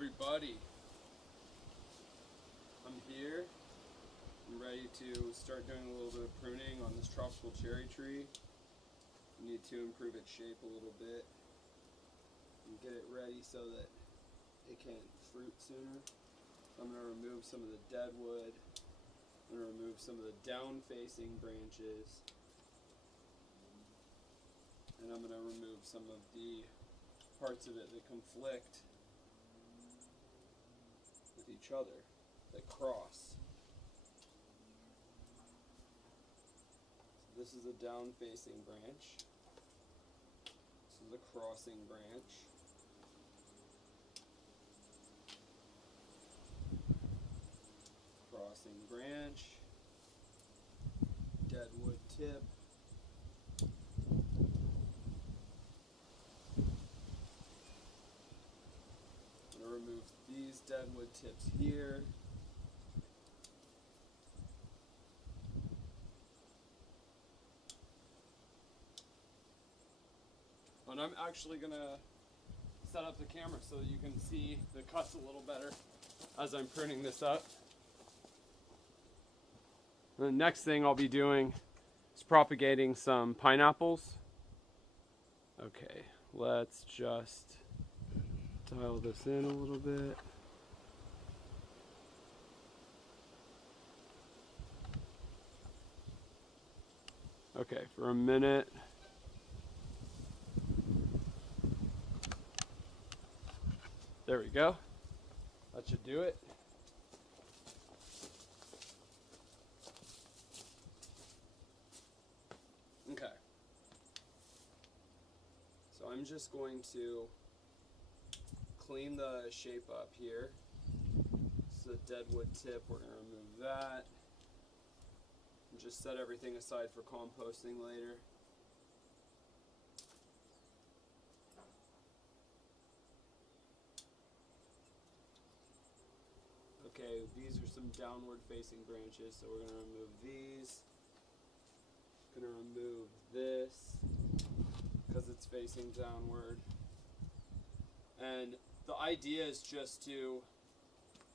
everybody. I'm here. I'm ready to start doing a little bit of pruning on this tropical cherry tree. I need to improve its shape a little bit and get it ready so that it can fruit sooner. I'm going to remove some of the dead wood. I'm going to remove some of the down-facing branches. And I'm going to remove some of the parts of it that conflict with each other, that cross. So this is a down-facing branch. This is a crossing branch. Crossing branch. Deadwood tip. Remove these deadwood tips here. And I'm actually going to set up the camera so that you can see the cuts a little better as I'm pruning this up. And the next thing I'll be doing is propagating some pineapples. Okay, let's just dial this in a little bit. Okay, for a minute. There we go. That should do it. Okay. So I'm just going to clean the shape up here. This is a deadwood tip, we're going to remove that. And just set everything aside for composting later. Okay, these are some downward facing branches, so we're going to remove these. Going to remove this because it's facing downward. And the idea is just to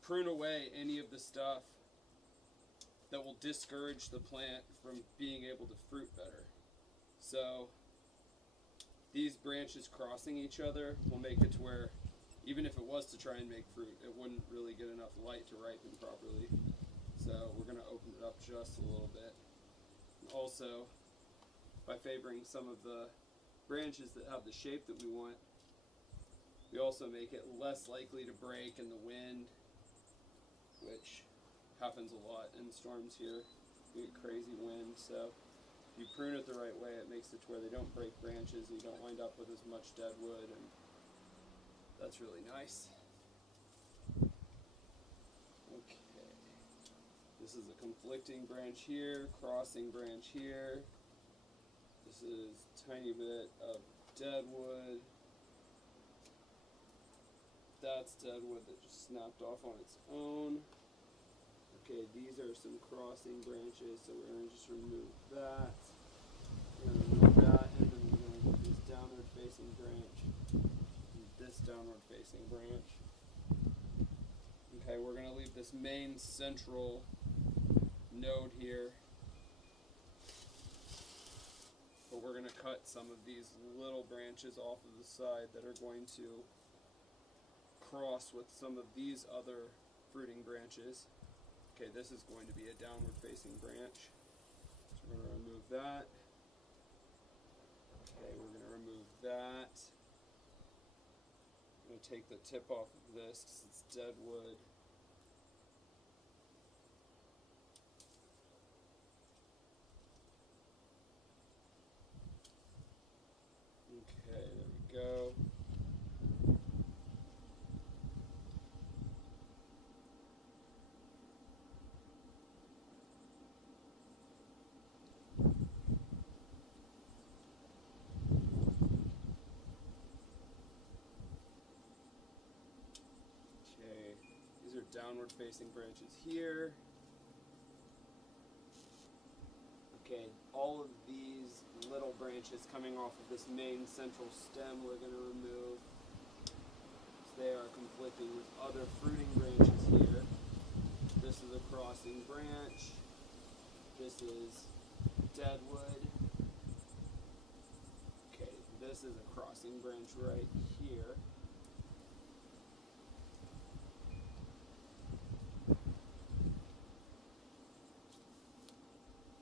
prune away any of the stuff that will discourage the plant from being able to fruit better. So these branches crossing each other will make it to where even if it was to try and make fruit, it wouldn't really get enough light to ripen properly. So we're going to open it up just a little bit. And also, by favoring some of the branches that have the shape that we want, we also make it less likely to break in the wind, which happens a lot in storms here. We get crazy wind, so if you prune it the right way, it makes it to where they don't break branches and you don't wind up with as much dead wood, and that's really nice. Okay. This is a conflicting branch here, crossing branch here. This is a tiny bit of dead wood. That's deadwood that just snapped off on its own. Okay, these are some crossing branches, so we're going to just remove that. We're going to remove that, and then we're going to get this downward facing branch and this downward facing branch. Okay, we're going to leave this main central node here, but we're going to cut some of these little branches off of the side that are going to cross with some of these other fruiting branches. Okay, this is going to be a downward facing branch. So we're going to remove that. Okay, we're going to remove that. I'm going to take the tip off of this because it's dead wood. Okay, there we go. Downward facing branches here. Okay, all of these little branches coming off of this main central stem we're going to remove. So they are conflicting with other fruiting branches here. This is a crossing branch. This is deadwood. Okay, this is a crossing branch right here.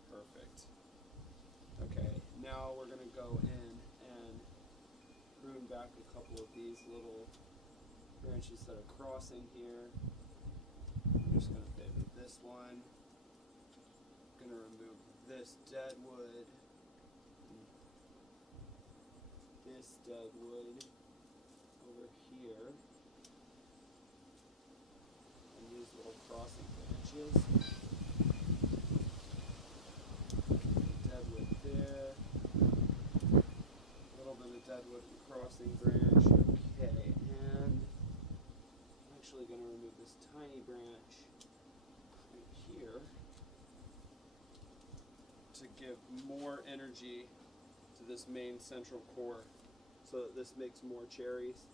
Perfect. Okay, now we're going to go in and prune back a couple of these little branches that are crossing here. I'm just going to favor this one. I'm going to remove this deadwood, this deadwood over here, and these little crossing branches. Deadwood there, a little bit of deadwood and crossing branch. Okay, and I'm actually going to remove this tiny branch right here to give more energy to this main central core so that this makes more cherries.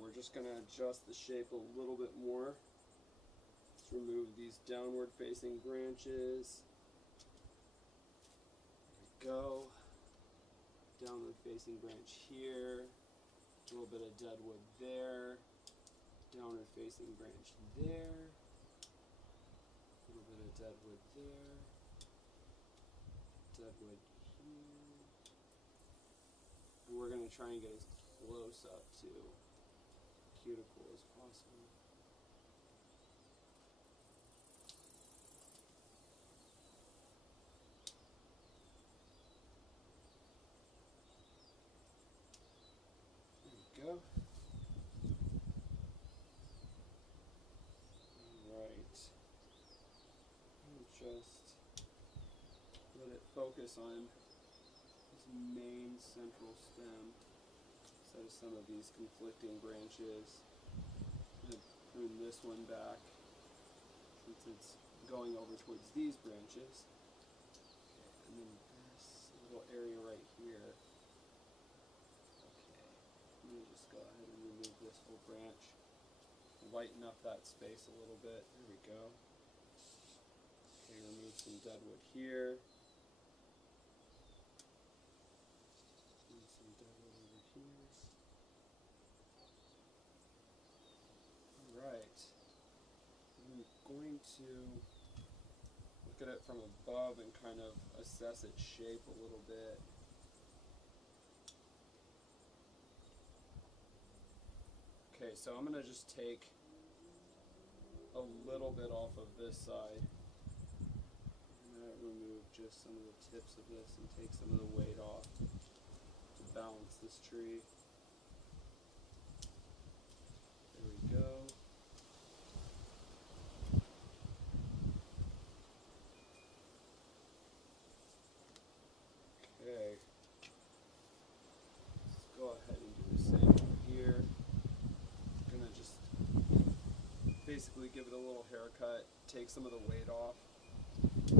We're just going to adjust the shape a little bit more. Let's remove these downward facing branches. There we go. Downward facing branch here. A little bit of deadwood there. Downward facing branch there. A little bit of deadwood there. Deadwood here. And we're going to try and get as close up to cuticle as possible. There we go. Alright. Just let it focus on this main central stem instead of some of these conflicting branches. I'm going to prune this one back since it's going over towards these branches. Okay, and then this little area right here. Okay, I'm going to just go ahead and remove this whole branch. Lighten up that space a little bit. There we go. Okay, remove some deadwood here. Going to look at it from above and kind of assess its shape a little bit. Okay, so I'm going to just take a little bit off of this side. I'm going to remove just some of the tips of this and take some of the weight off to balance this tree. There we go. Okay, let's go ahead and do the same here. I'm gonna just basically give it a little haircut, take some of the weight off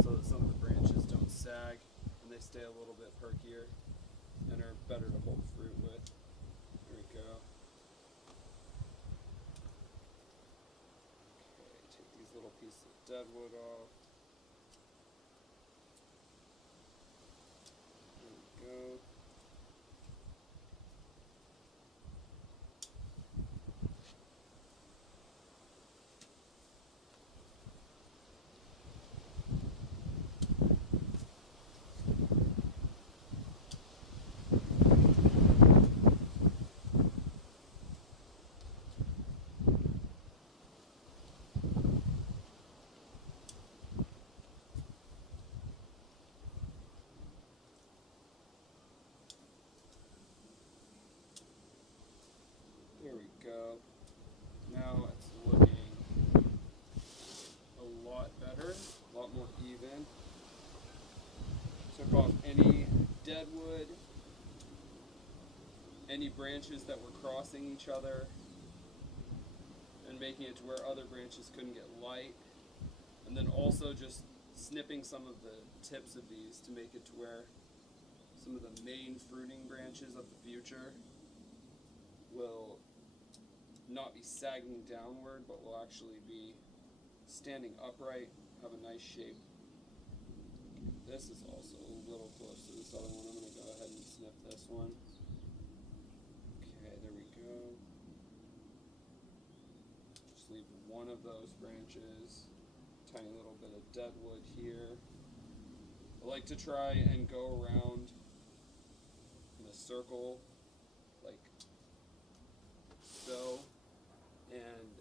so that some of the branches don't sag and they stay a little bit perkier and are better to hold fruit with. There we go. Okay, take these little pieces of deadwood off. Go. off any dead wood, any branches that were crossing each other, and making it to where other branches couldn't get light. And then also just snipping some of the tips of these to make it to where some of the main fruiting branches of the future will not be sagging downward, but will actually be standing upright, have a nice shape. This is also a little close to this other one. I'm going to go ahead and snip this one. Okay, there we go. Just leave one of those branches. Tiny little bit of dead wood here. I like to try and go around in a circle like so, and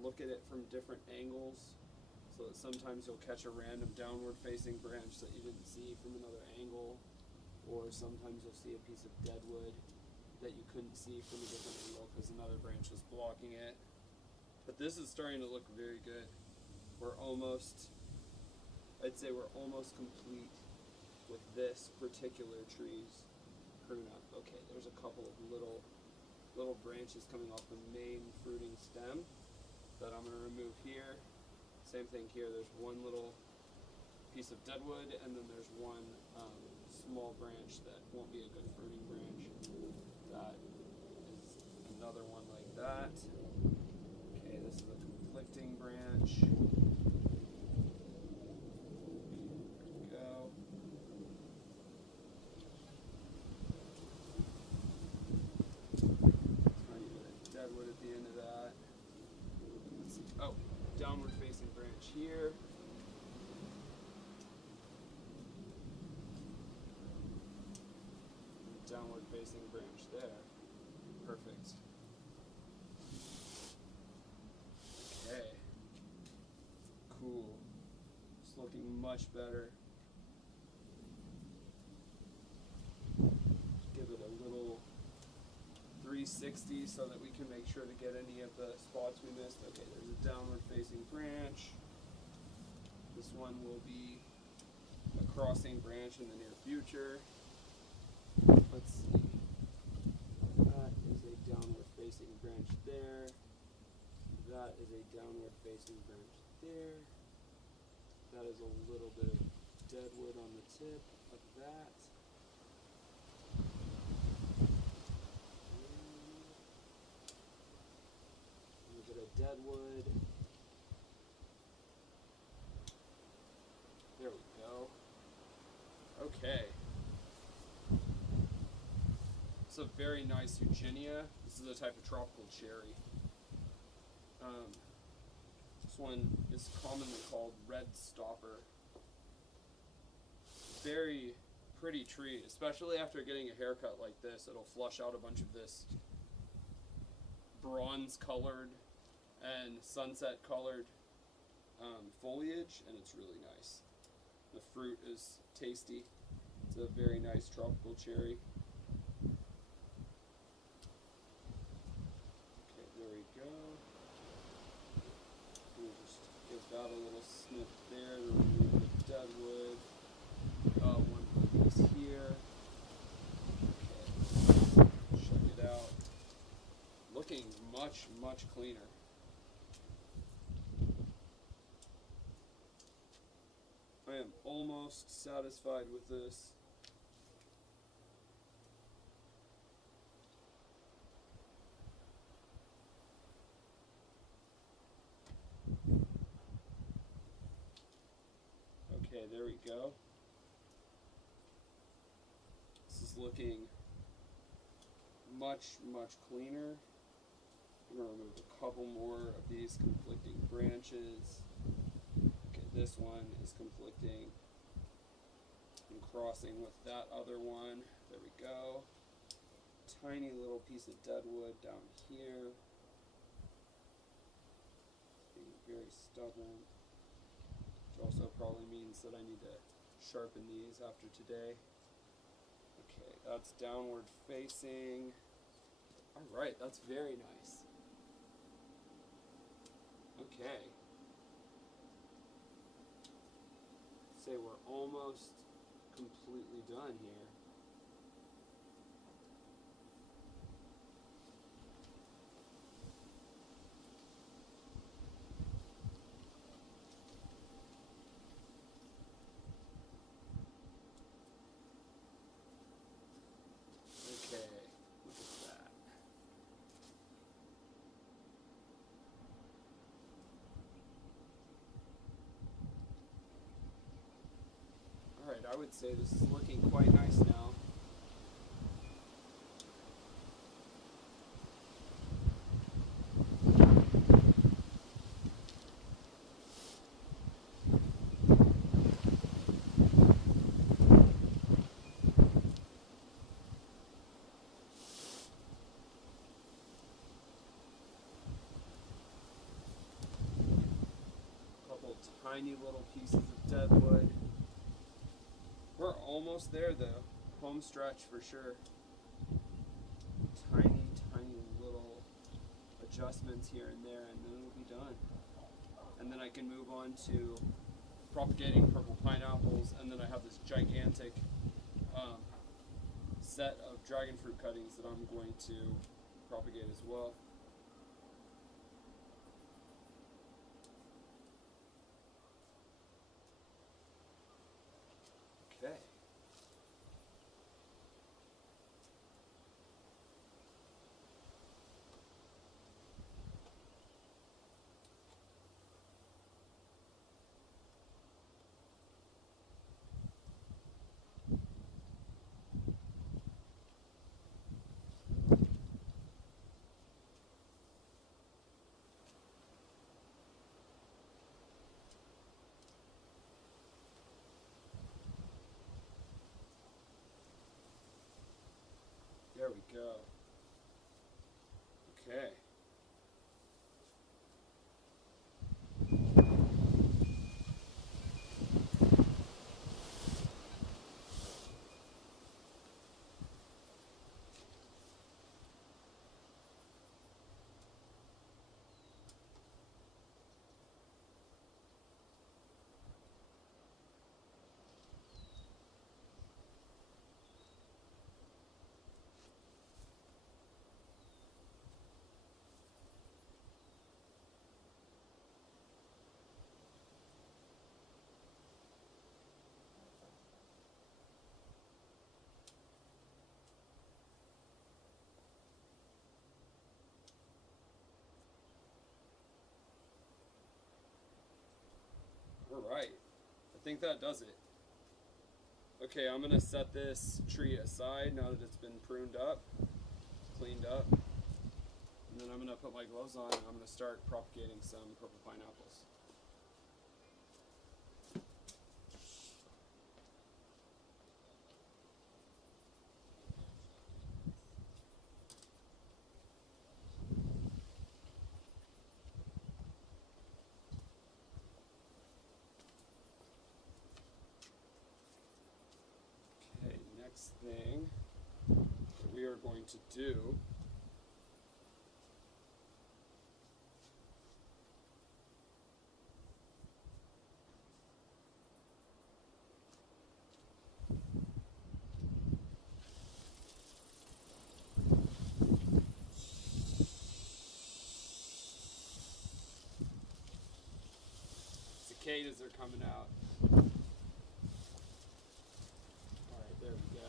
look at it from different angles, so that sometimes you'll catch a random downward facing branch that you didn't see from another angle, or sometimes you'll see a piece of dead wood that you couldn't see from a different angle because another branch was blocking it. But this is starting to look very good. I'd say we're almost complete with this particular tree's prune up. Okay, there's a couple of little branches coming off the main fruiting stem that I'm going to remove here. Same thing here, there's one little piece of deadwood, and then there's one small branch that won't be a good fruiting branch. That is another one like that. Okay, this is a conflicting branch. Downward facing branch here. And downward facing branch there. Perfect. Okay. Cool. It's looking much better. Give it a little 360 so that we can make sure to get any of the spots we missed. Okay, there's a downward facing branch. This one will be a crossing branch in the near future. Let's see. That is a downward facing branch there. That is a downward facing branch there. That is a little bit of deadwood on the tip of that. Deadwood. There we go. Okay. It's a very nice Eugenia. This is a type of tropical cherry. This one is commonly called red stopper. Very pretty tree, especially after getting a haircut like this. It'll flush out a bunch of this bronze colored and sunset colored foliage, and it's really nice. The fruit is tasty. It's a very nice tropical cherry. Okay, there we go. We'll just give that a little snip there to remove the deadwood. One piece here. Okay, check it out. Looking much, much cleaner. I am almost satisfied with this. Okay, there we go. This is looking much, much cleaner. I'm going to remove a couple more of these conflicting branches. This one is conflicting and crossing with that other one. There we go. Tiny little piece of deadwood down here. Being very stubborn. Which also probably means that I need to sharpen these after today. Okay, that's downward facing. Alright, that's very nice. Okay. Say we're almost completely done here. Okay, look at that. Alright, I would say this is looking quite nice now. Couple tiny little pieces of dead wood. We're almost there though. Home stretch for sure. Tiny, tiny little adjustments here and there, and then it'll be done. And then I can move on to propagating purple pineapples, and then I have this gigantic set of dragon fruit cuttings that I'm going to propagate as well. Okay. There we go. Okay. Alright, I think that does it. Okay, I'm going to set this tree aside now that it's been pruned up, cleaned up. And then I'm going to put my gloves on and I'm going to start propagating some purple pineapples. Okay, next thing that we are going to do cicadas are coming out. Alright, there we go.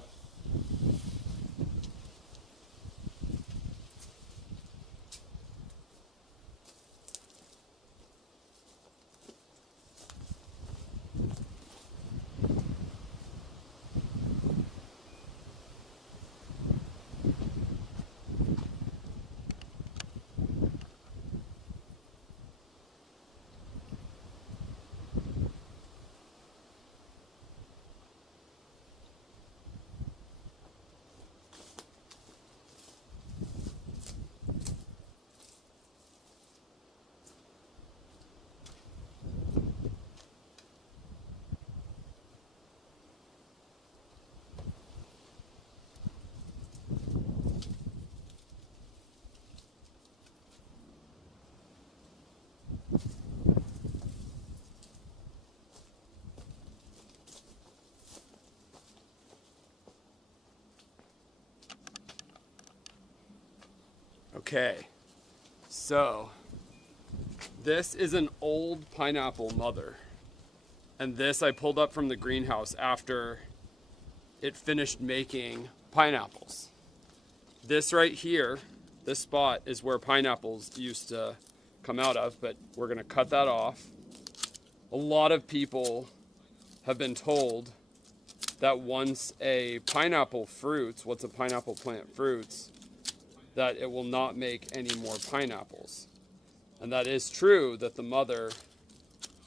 Okay, so this is an old pineapple mother. And this I pulled up from the greenhouse after it finished making pineapples. This right here, this spot is where pineapples used to come out of, but we're gonna cut that off. A lot of people have been told that once a pineapple fruits, once a pineapple plant fruits, that it will not make any more pineapples. And that is true, that the mother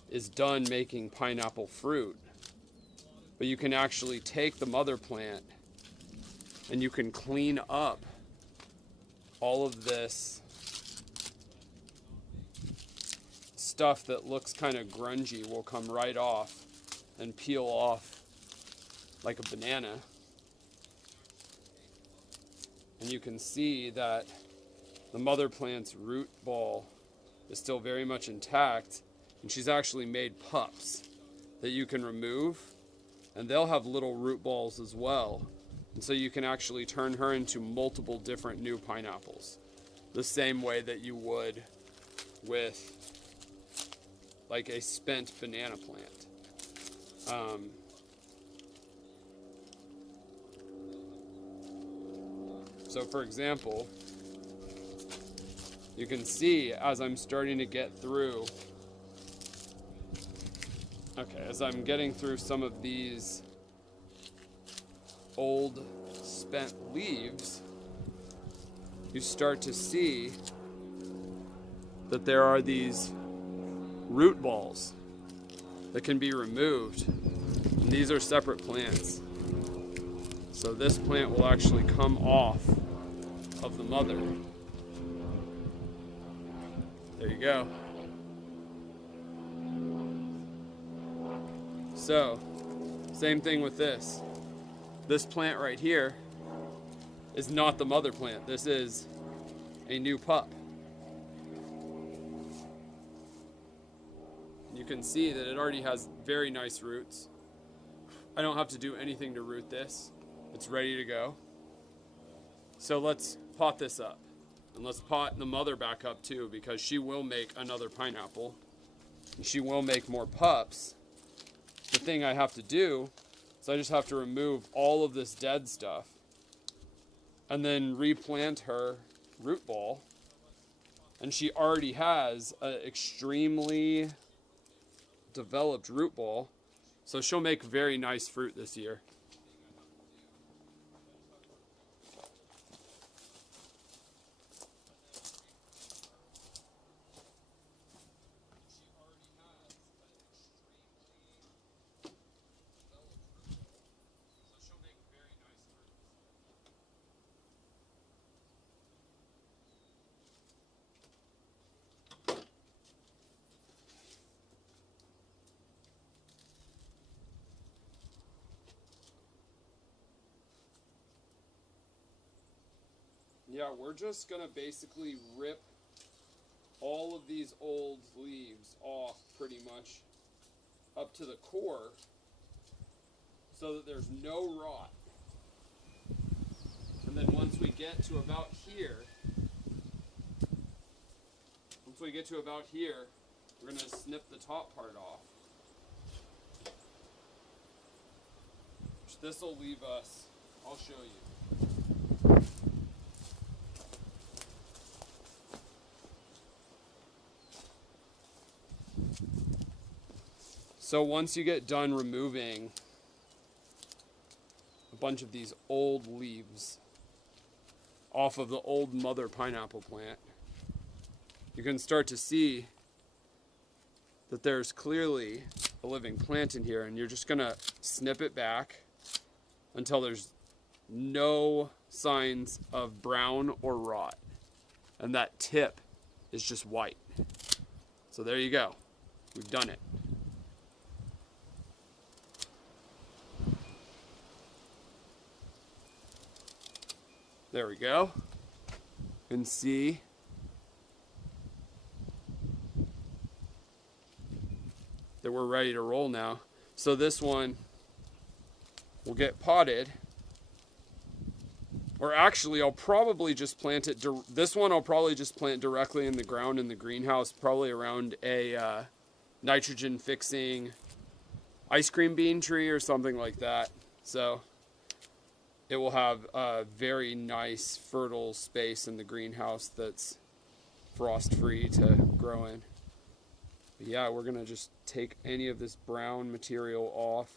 is done making pineapple fruit. But you can actually take the mother plant and you can clean up all of this stuff that looks kind of grungy will come right off and peel off like a banana. And you can see that the mother plant's root ball is still very much intact, and she's actually made pups that you can remove, and they'll have little root balls as well. And so you can actually turn her into multiple different new pineapples, the same way that you would with like a spent banana plant. So for example, you can see as I'm starting to get through, as I'm getting through some of these old spent leaves, you start to see that there are these root balls that can be removed. And these are separate plants. So this plant will actually come off of the mother. There you go. So, same thing with this. This plant right here is not the mother plant. This is a new pup. You can see that it already has very nice roots. I don't have to do anything to root this. It's ready to go. So let's pot this up. And let's pot the mother back up too, because she will make another pineapple. And she will make more pups. The thing I have to do is I just have to remove all of this dead stuff and then replant her root ball. And she already has an extremely developed root ball, so she'll make very nice fruit this year. Yeah, we're just gonna basically rip all of these old leaves off pretty much up to the core so that there's no rot. And then once we get to about here, we're gonna snip the top part off. This will leave us, I'll show you. So once you get done removing a bunch of these old leaves off of the old mother pineapple plant, you can start to see that there's clearly a living plant in here, and you're just gonna snip it back until there's no signs of brown or rot. And that tip is just white. So there you go. We've done it. There we go. You can see that we're ready to roll now. So this one will get potted Or actually, I'll probably just plant it, this one I'll probably just plant directly in the ground in the greenhouse, probably around a nitrogen fixing ice cream bean tree or something like that. So it will have a very nice fertile space in the greenhouse that's frost free to grow in. But yeah, we're gonna just take any of this brown material off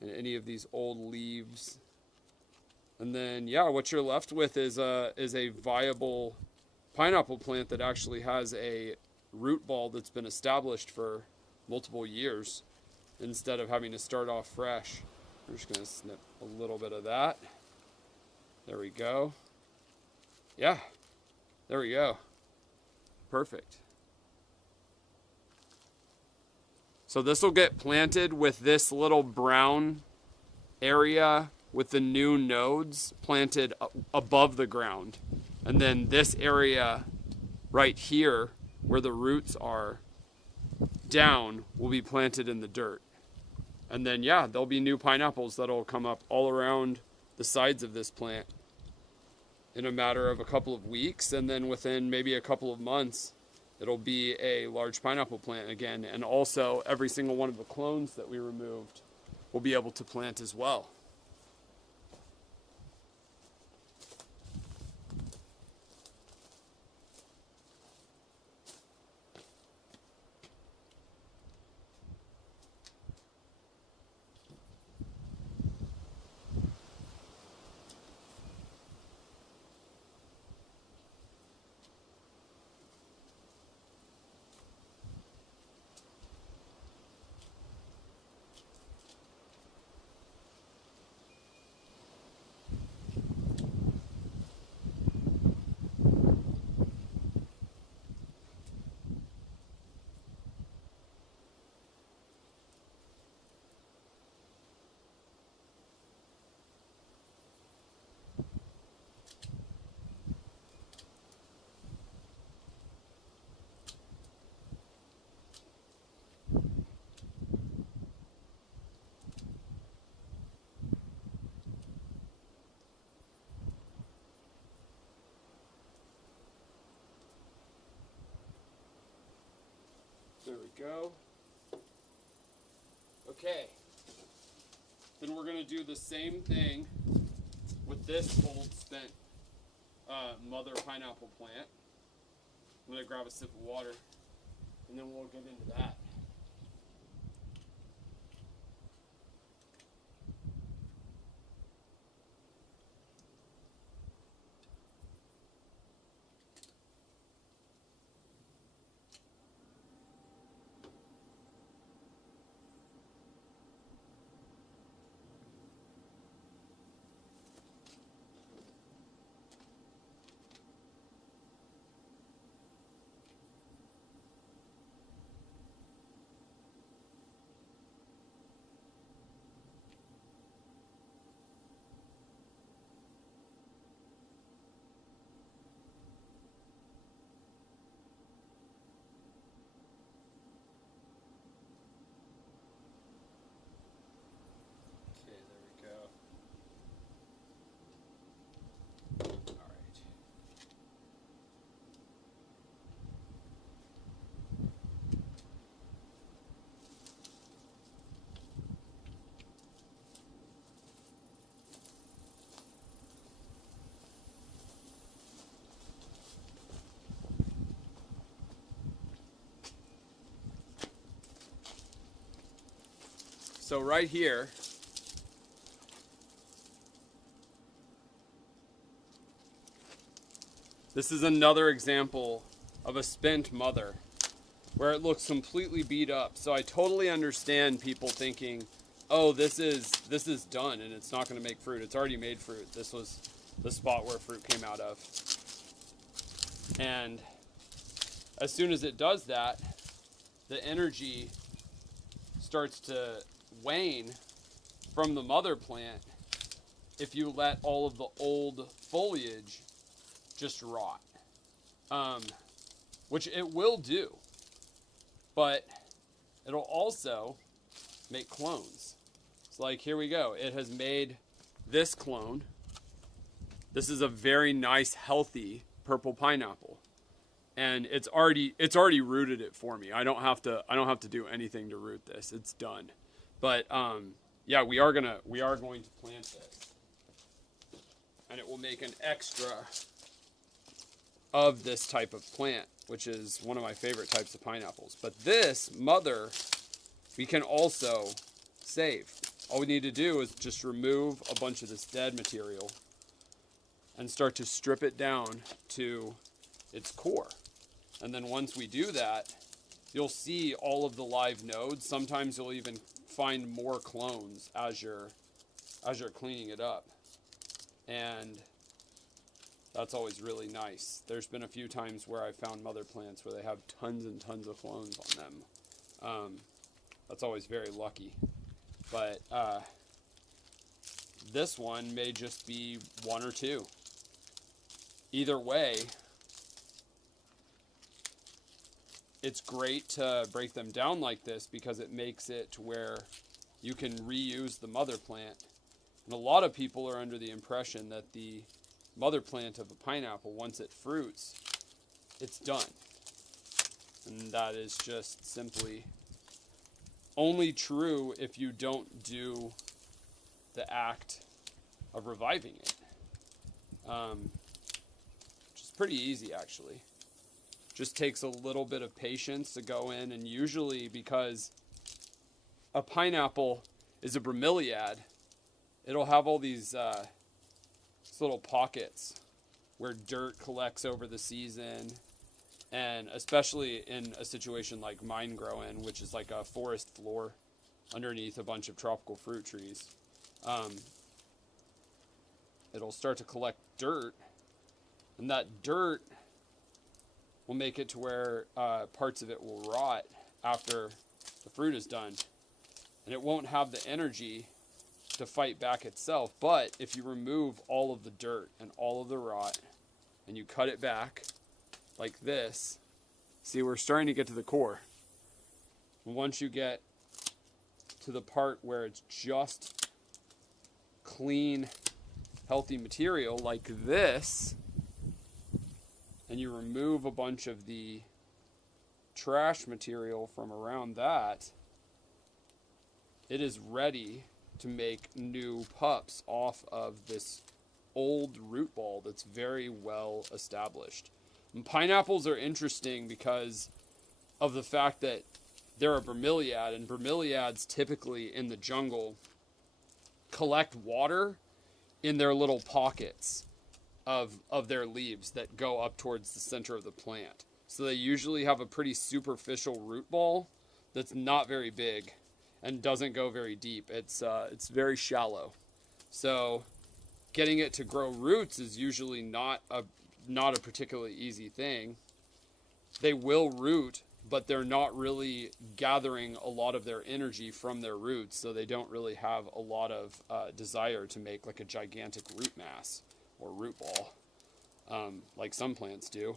and any of these old leaves. And then, yeah, what you're left with is a viable pineapple plant that actually has a root ball that's been established for multiple years instead of having to start off fresh. We're just going to snip a little bit of that. There we go. Yeah, there we go. Perfect. So this will get planted with this little brown area with the new nodes planted above the ground. And then this area right here where the roots are down will be planted in the dirt. And then, yeah, there'll be new pineapples that'll come up all around the sides of this plant in a matter of a couple of weeks. And then within maybe a couple of months, it'll be a large pineapple plant again. And also every single one of the clones that we removed will be able to plant as well. There we go. Okay. Then we're going to do the same thing with this old spent mother pineapple plant. I'm going to grab a sip of water and then we'll get into that. So right here, this is another example of a spent mother where it looks completely beat up. So I totally understand people thinking, oh, this is done and it's not going to make fruit. It's already made fruit. This was the spot where fruit came out of. And as soon as it does that, the energy starts to wane from the mother plant if you let all of the old foliage just rot, which it will do, but it'll also make clones. So like here we go, it has made this clone, This is a very nice, healthy purple pineapple. And it's already rooted it for me. I don't have to do anything to root this. It's done. But yeah, we are going to plant this. And it will make an extra of this type of plant, which is one of my favorite types of pineapples. But this mother, we can also save. All we need to do is just remove a bunch of this dead material and start to strip it down to its core. And then once we do that, you'll see all of the live nodes. Sometimes you'll even find more clones as you're cleaning it up. And that's always really nice. There's been a few times where I found mother plants where they have tons and tons of clones on them. That's always very lucky. But this one may just be one or two. Either way, it's great to break them down like this because it makes it to where you can reuse the mother plant. And a lot of people are under the impression that the mother plant of a pineapple, once it fruits, it's done. And that is just simply only true if you don't do the act of reviving it. Which is pretty easy, actually. Just takes a little bit of patience to go in, and usually because a pineapple is a bromeliad, it'll have all these little pockets where dirt collects over the season, and especially in a situation like mine growing, which is like a forest floor underneath a bunch of tropical fruit trees, it'll start to collect dirt, and that dirt will make it to where parts of it will rot after the fruit is done, and it won't have the energy to fight back itself. But if you remove all of the dirt and all of the rot and you cut it back like this, see, we're starting to get to the core. And once you get to the part where it's just clean, healthy material like this, and you remove a bunch of the trash material from around that, it is ready to make new pups off of this old root ball that's very well established. And pineapples are interesting because of the fact that they're a bromeliad, and bromeliads typically in the jungle collect water in their little pockets of their leaves that go up towards the center of the plant. So they usually have a pretty superficial root ball that's not very big and doesn't go very deep. It's very shallow. So getting it to grow roots is usually not a particularly easy thing. They will root, but they're not really gathering a lot of their energy from their roots, so they don't really have a lot of desire to make like a gigantic root mass or root ball, like some plants do,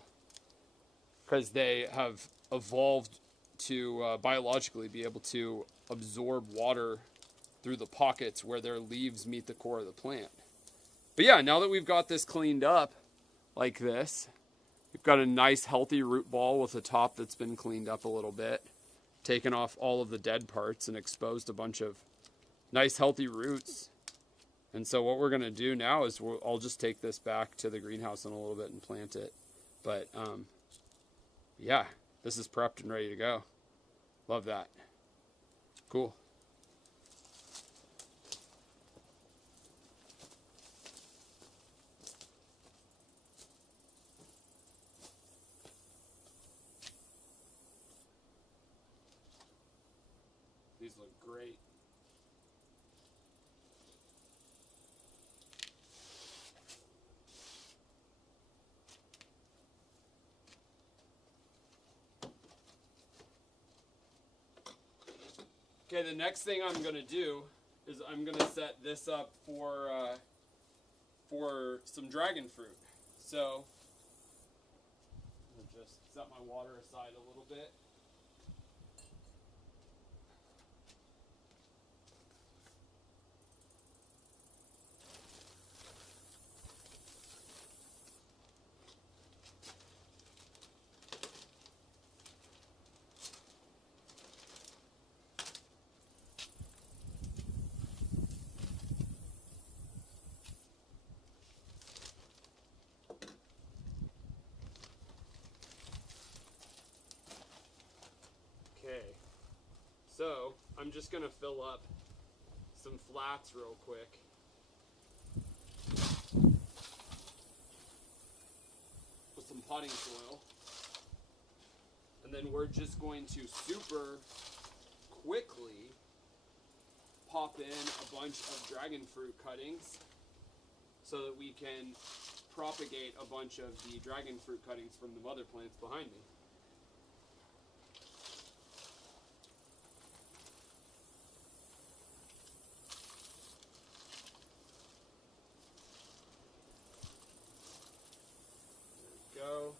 because they have evolved to biologically be able to absorb water through the pockets where their leaves meet the core of the plant. But yeah, now that we've got this cleaned up like this, we've got a nice healthy root ball with a top that's been cleaned up a little bit, taken off all of the dead parts and exposed a bunch of nice healthy roots. And so what we're going to do now is I'll just take this back to the greenhouse in a little bit and plant it. But yeah, this is prepped and ready to go. Love that. Cool. These look great. Okay, the next thing I'm going to do is I'm going to set this up for some dragon fruit. So I'll just set my water aside a little bit. just going to fill up some flats real quick. With some potting soil. And then we're just going to super quickly pop in a bunch of dragon fruit cuttings so that we can propagate a bunch of the dragon fruit cuttings from the mother plants behind me. There we go.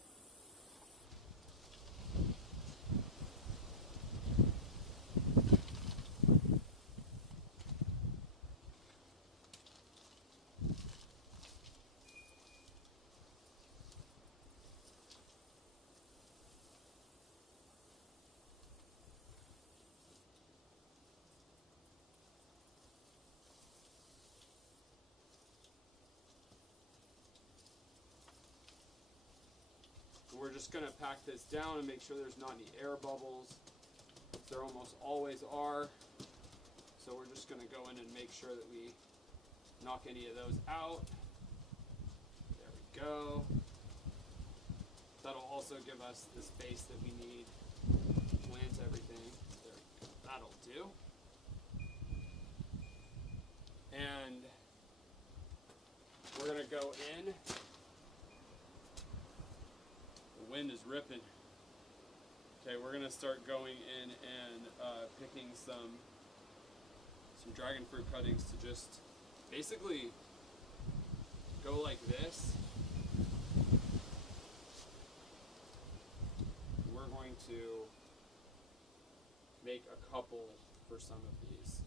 We're just going to pack this down and make sure there's not any air bubbles. There almost always are. So we're just going to go in and make sure that we knock any of those out. There we go. That'll also give us the space that we need to plant everything. There we go. That'll do. And we're going to go in. Wind is ripping. Okay, we're gonna start going in and picking some dragon fruit cuttings to just basically go like this. We're going to make a couple for some of these.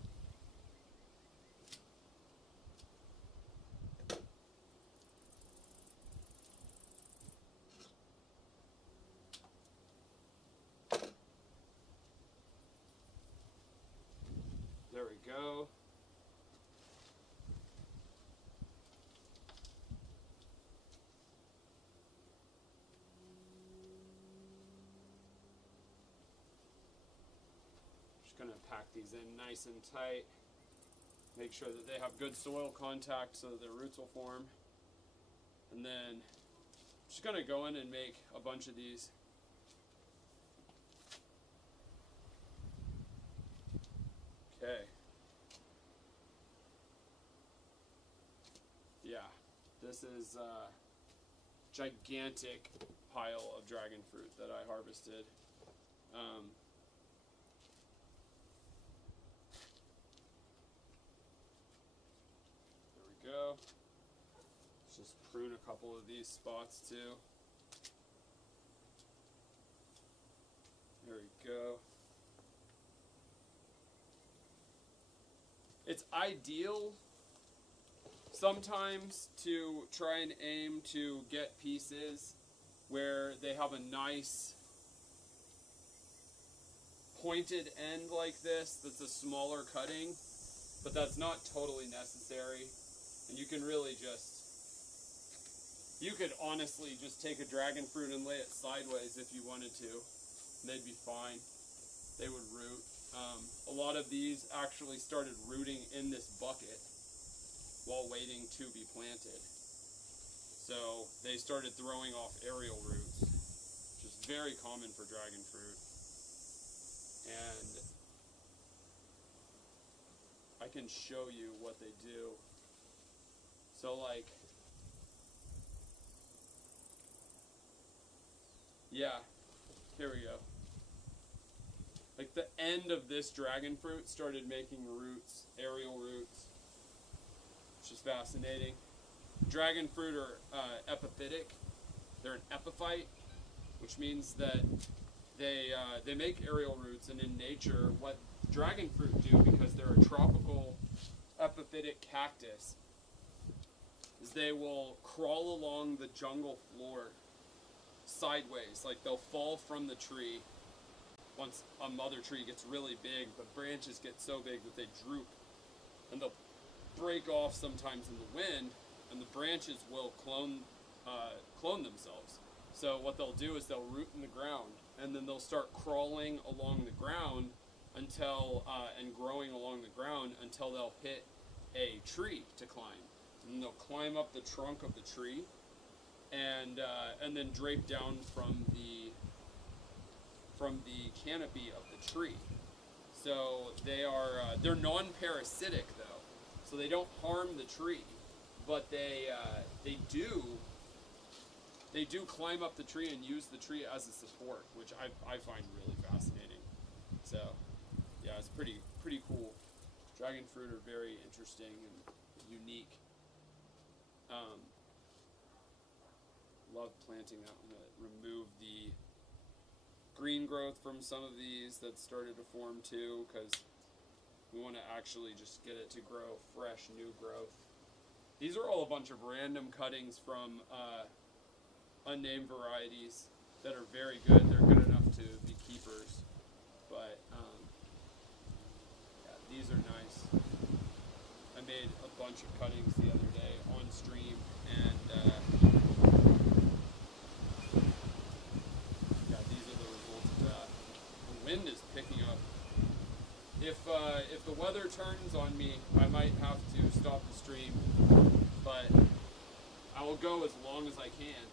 There we go. Just going to pack these in nice and tight. Make sure that they have good soil contact so that their roots will form. And then just going to go in and make a bunch of these. Okay. Yeah, this is a gigantic pile of dragon fruit that I harvested. There we go. Let's just prune a couple of these spots too. There we go. It's ideal sometimes to try and aim to get pieces where they have a nice pointed end like this that's a smaller cutting, but that's not totally necessary. And you can really you could honestly just take a dragon fruit and lay it sideways if you wanted to, and they'd be fine. They would root. A lot of these actually started rooting in this bucket while waiting to be planted. So they started throwing off aerial roots, which is very common for dragon fruit. And I can show you what they do. So like, yeah, here we go. Like the end of this dragon fruit started making roots, aerial roots, which is fascinating. Dragon fruit are epiphytic. They're an epiphyte, which means that they make aerial roots, and in nature, what dragon fruit do, because they're a tropical epiphytic cactus, is they will crawl along the jungle floor sideways, like they'll fall from the tree. Once a mother tree gets really big, the branches get so big that they droop, and they'll break off sometimes in the wind, and the branches will clone themselves. So what they'll do is they'll root in the ground, and then they'll start crawling along the ground until and growing along the ground until they'll hit a tree to climb, and they'll climb up the trunk of the tree, and then drape down from the canopy of the tree. So they're non-parasitic though, so they don't harm the tree, but they do climb up the tree and use the tree as a support, which I find really fascinating. So yeah, it's pretty cool. Dragon fruit are very interesting and unique. Love planting that. I'm gonna remove the green growth from some of these that started to form too, because we want to actually just get it to grow fresh, new growth. These are all a bunch of random cuttings from unnamed varieties that are very good. They're good enough to be keepers, but yeah, these are nice. I made a bunch of cuttings the other day on stream, and yeah, these are the results of that. The wind is picking up. If the weather turns on me, I might have to stop the stream, but I will go as long as I can.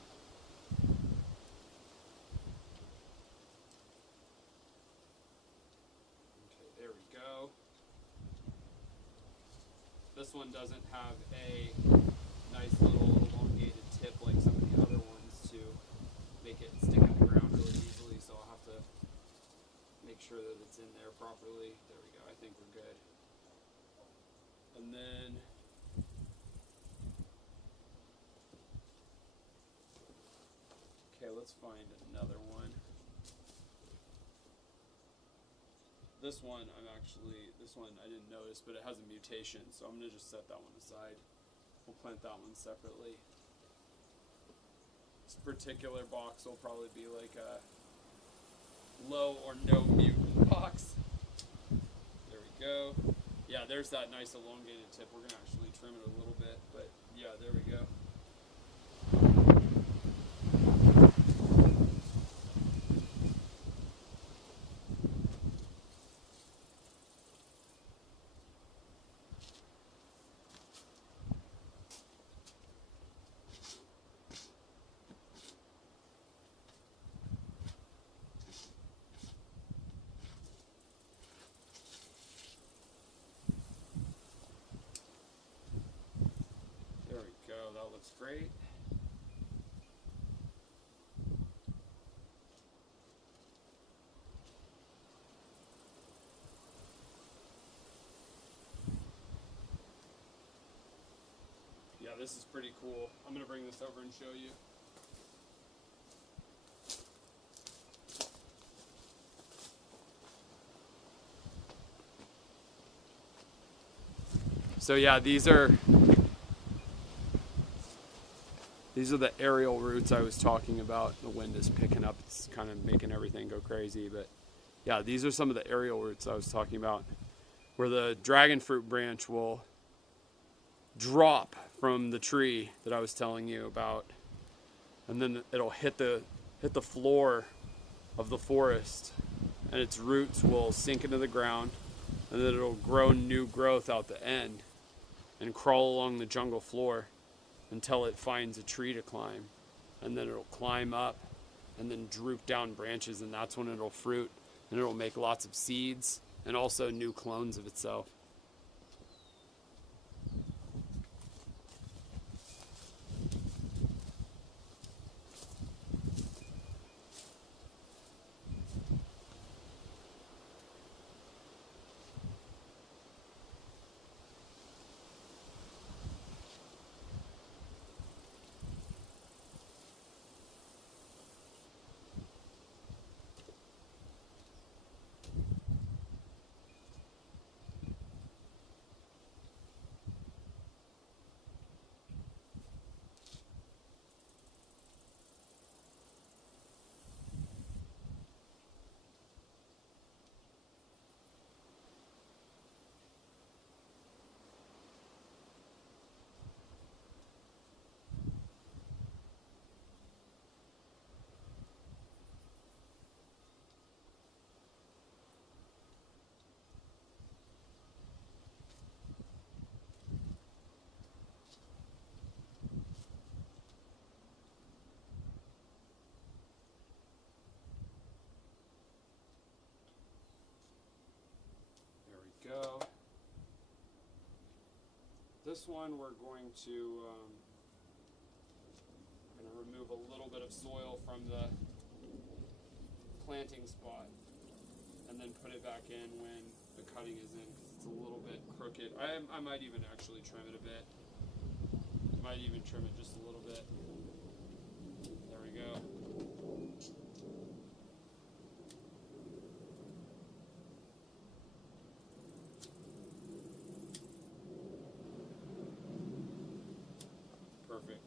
Okay, there we go. This one doesn't have a nice little elongated tip like some of the other ones to make it stick in the ground really easily, so I'll have to make sure that it's in there properly. There we go, I think we're good. And then okay, let's find another one. This one I didn't notice, but it has a mutation, so I'm gonna just set that one aside. We'll plant that one separately. This particular box will probably be like a low or no mutant box. There we go. Yeah, there's that nice elongated tip. We're gonna actually trim it a little bit, but yeah, there we go. That looks great. Yeah, this is pretty cool. I'm going to bring this over and show you. So yeah, these are the aerial roots I was talking about. The wind is picking up. It's kind of making everything go crazy. But yeah, these are some of the aerial roots I was talking about, where the dragon fruit branch will drop from the tree that I was telling you about, and then it'll hit the floor of the forest, and its roots will sink into the ground, and then it'll grow new growth out the end and crawl along the jungle floor until it finds a tree to climb, and then it'll climb up and then droop down branches, and that's when it'll fruit, and it'll make lots of seeds and also new clones of itself. this one we're going to remove a little bit of soil from the planting spot and then put it back in when the cutting is in because it's a little bit crooked. I might even actually trim it a bit. Might even trim it just a little bit. There we go. Perfect.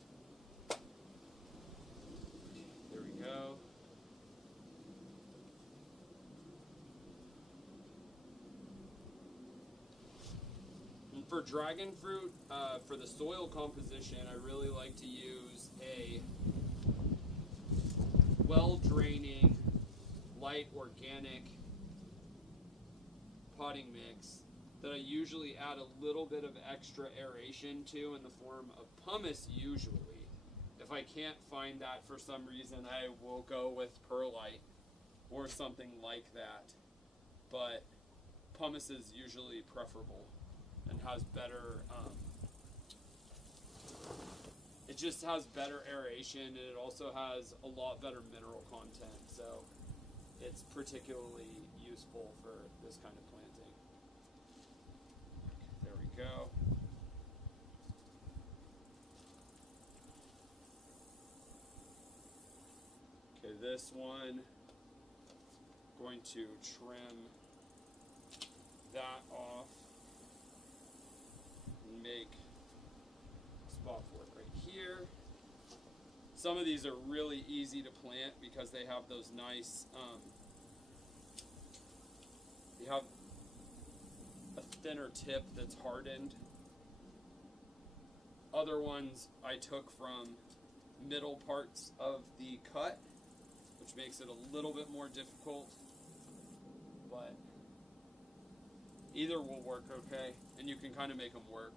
There we go. And for dragon fruit, for the soil composition, I really like to use a well-draining, light organic potting mix that I usually add a little bit of extra aeration to in the form of pumice usually. If I can't find that for some reason, I will go with perlite or something like that. But pumice is usually preferable and has better, it just has better aeration, and it also has a lot better mineral content, so it's particularly useful for this kind of planting. There we go. Okay, this one, going to trim that off and make a spot for it right here. Some of these are really easy to plant because they have those nice, they have a thinner tip that's hardened. Other ones I took from middle parts of the cut, which makes it a little bit more difficult, but either will work okay, and you can kind of make them work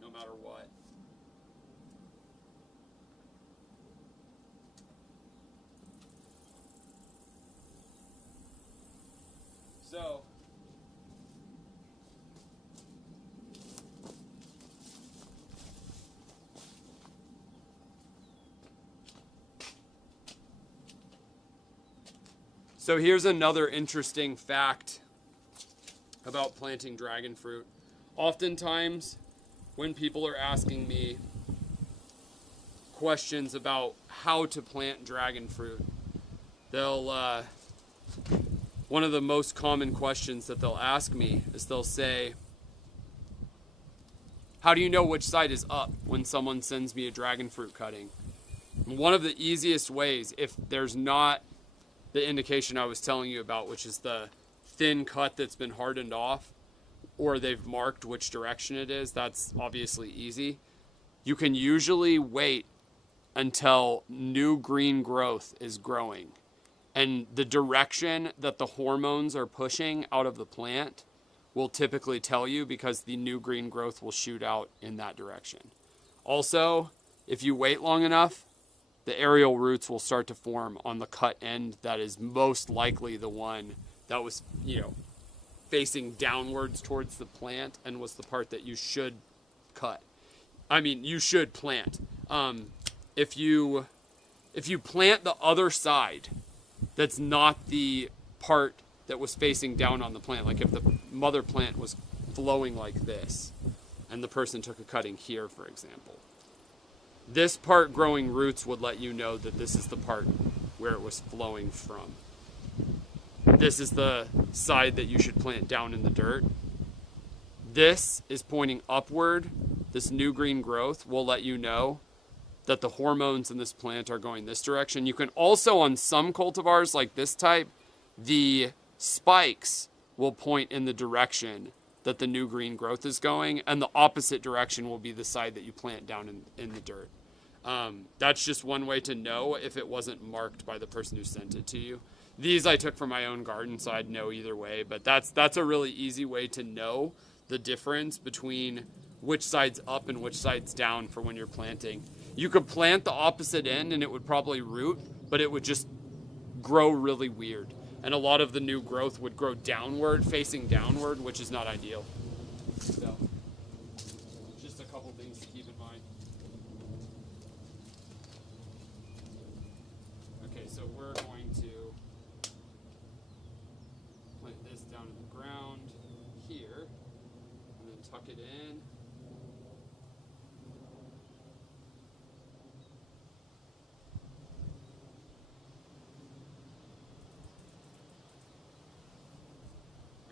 no matter what. So here's another interesting fact about planting dragon fruit. Oftentimes, when people are asking me questions about how to plant dragon fruit, they'll one of the most common questions that they'll ask me is they'll say, how do you know which side is up when someone sends me a dragon fruit cutting? And one of the easiest ways, if there's not the indication I was telling you about, which is the thin cut that's been hardened off, or they've marked which direction it is, that's obviously easy. You can usually wait until new green growth is growing. And the direction that the hormones are pushing out of the plant will typically tell you, because the new green growth will shoot out in that direction. Also, if you wait long enough, the aerial roots will start to form on the cut end that is most likely the one that was, facing downwards towards the plant and was the part that you should cut. I mean, you should plant. If you plant the other side, that's not the part that was facing down on the plant. Like if the mother plant was flowing like this, and the person took a cutting here, for example, this part growing roots would let you know that this is the part where it was flowing from. This is the side that you should plant down in the dirt. This is pointing upward. This new green growth will let you know that the hormones in this plant are going this direction. You can also, on some cultivars like this type, the spikes will point in the direction that the new green growth is going, and the opposite direction will be the side that you plant down in the dirt. That's just one way to know if it wasn't marked by the person who sent it to you. These I took from my own garden, so I'd know either way, but that's a really easy way to know the difference between which side's up and which side's down for when you're planting. You could plant the opposite end and it would probably root, but it would just grow really weird. And a lot of the new growth would grow downward, facing downward, which is not ideal. So, just a couple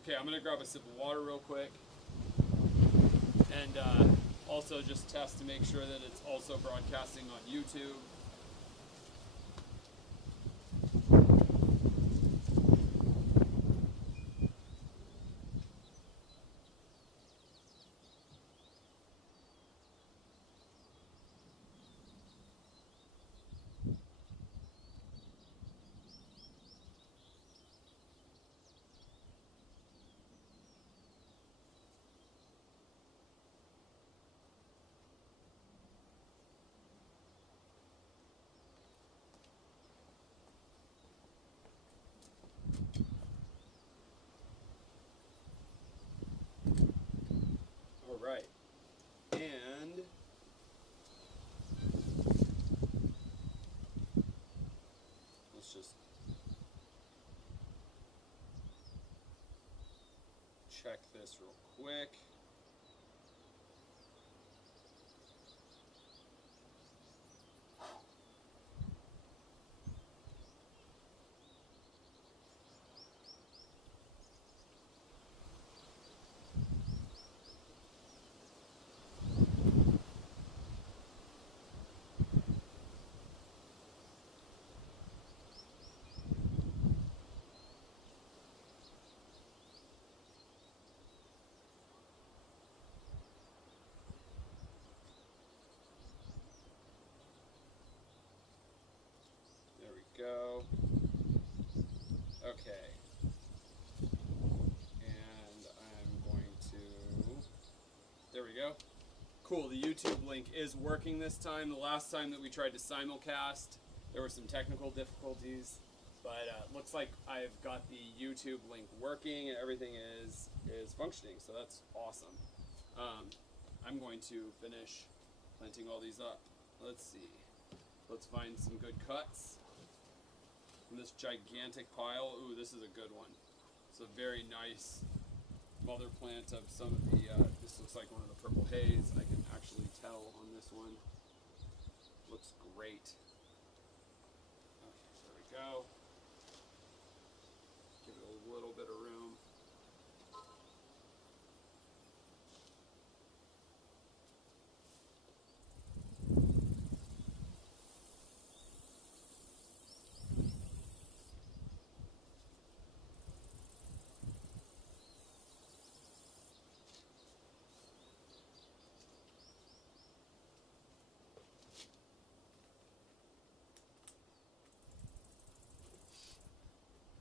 Okay, I'm gonna grab a sip of water real quick, and also just test to make sure that it's also broadcasting on YouTube. All right, and let's just check this real quick. There we go. Okay. And I'm going to, there we go. Cool, the YouTube link is working this time. The last time that we tried to simulcast, there were some technical difficulties, but looks like I've got the YouTube link working and everything is functioning, so that's awesome. I'm going to finish planting all these up. Let's see. Let's find some good cuts from this gigantic pile. Ooh, this is a good one. It's a very nice mother plant of some of the, this looks like one of the purple haze. I can actually tell on this one. Looks great. Okay, there we go. Give it a little bit of room.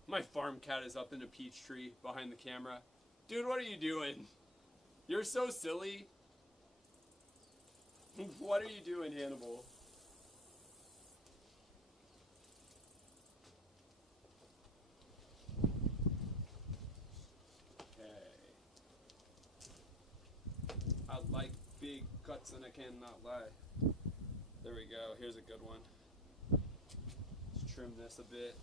My farm cat is up in a peach tree behind the camera. Dude, what are you doing? You're so silly. What are you doing, Hannibal? Okay. I like big cuts and I cannot lie. There we go. Here's a good one. Let's trim this a bit.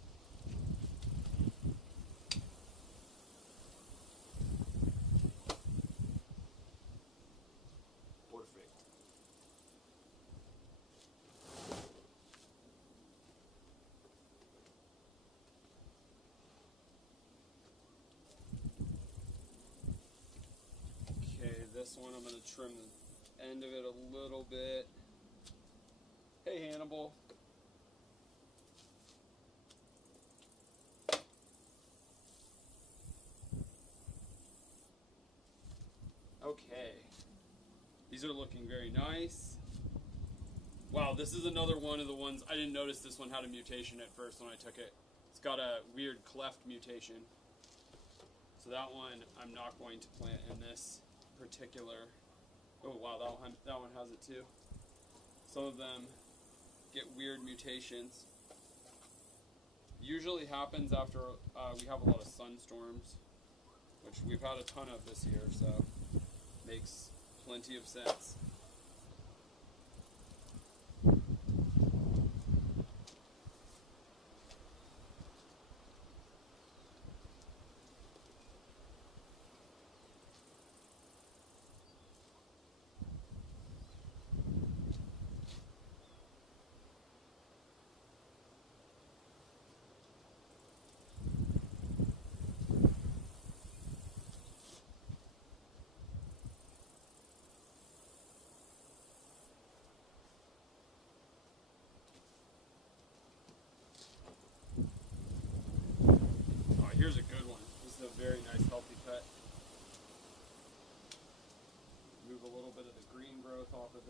This one I'm going to trim the end of it a little bit. Hey Hannibal. Okay. These are looking very nice. Wow, this is another one of the ones, I didn't notice this one had a mutation at first when I took it. It's got a weird cleft mutation. So that one I'm not going to plant in this particular. Oh wow, that one has it too. Some of them get weird mutations. Usually happens after we have a lot of sunstorms, which we've had a ton of this year, so makes plenty of sense.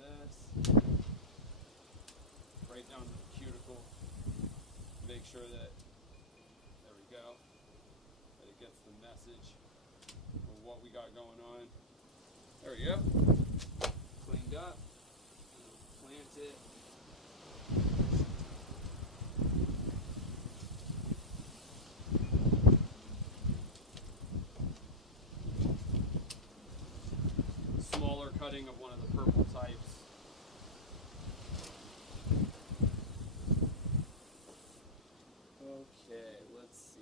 this. Right down the cuticle. Make sure that, there we go, that it gets the message of what we got going on. There we go. Cleaned up. Plant it. Smaller cutting of one of the purple types. Okay, let's see.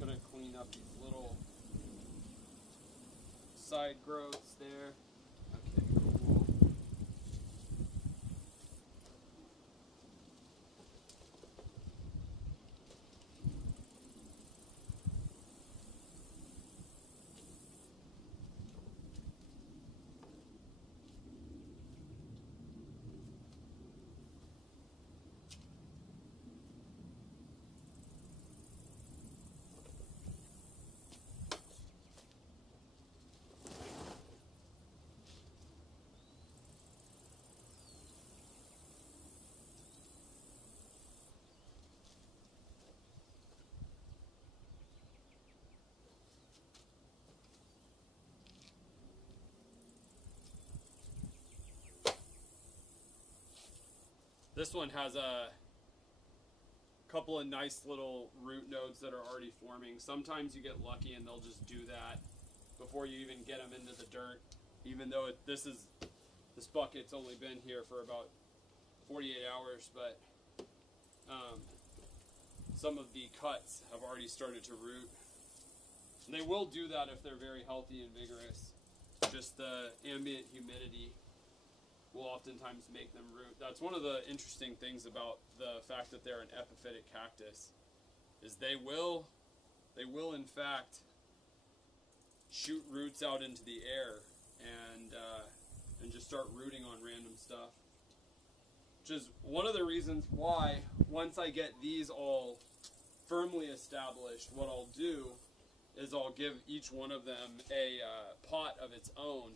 Gonna clean up these little side growths there. Okay, cool. This one has a couple of nice little root nodes that are already forming. Sometimes you get lucky and they'll just do that before you even get them into the dirt. Even though this bucket's only been here for about 48 hours, but some of the cuts have already started to root. And they will do that if they're very healthy and vigorous. Just the ambient humidity will oftentimes make them root. That's one of the interesting things about the fact that they're an epiphytic cactus, is they will in fact shoot roots out into the air and just start rooting on random stuff. Which is one of the reasons why, once I get these all firmly established, what I'll do is I'll give each one of them a pot of its own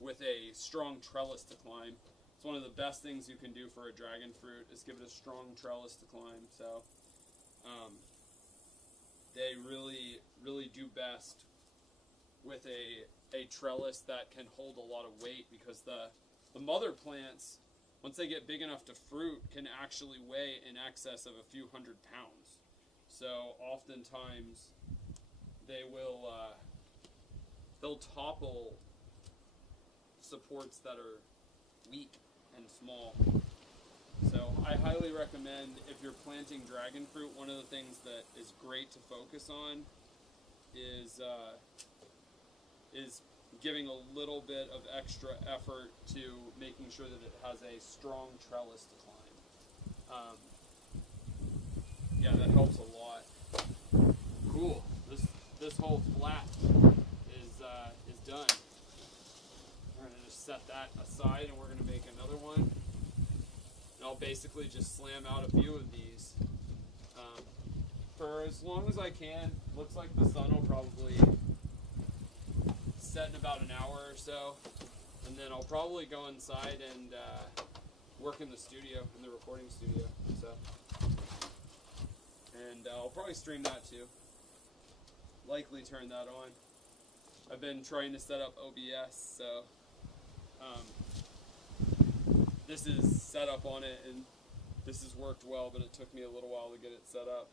with a strong trellis to climb. It's one of the best things you can do for a dragon fruit, is give it a strong trellis to climb. So they really do best with a trellis that can hold a lot of weight, because the mother plants, once they get big enough to fruit, can actually weigh in excess of a few hundred pounds. So oftentimes they will they'll topple supports that are weak and small. So I highly recommend, if you're planting dragon fruit, one of the things that is great to focus on is giving a little bit of extra effort to making sure that it has a strong trellis to climb. Yeah, that helps a lot. Cool. This whole flat is done. We're going to just set that aside, and we're going to make another one. And I'll basically just slam out a few of these for as long as I can. Looks like the sun will probably set in about an hour or so, and then I'll probably go inside and work in the studio, in the recording studio. So, and I'll probably stream that too. Likely turn that on. I've been trying to set up OBS, so this is set up on it, and this has worked well, but it took me a little while to get it set up.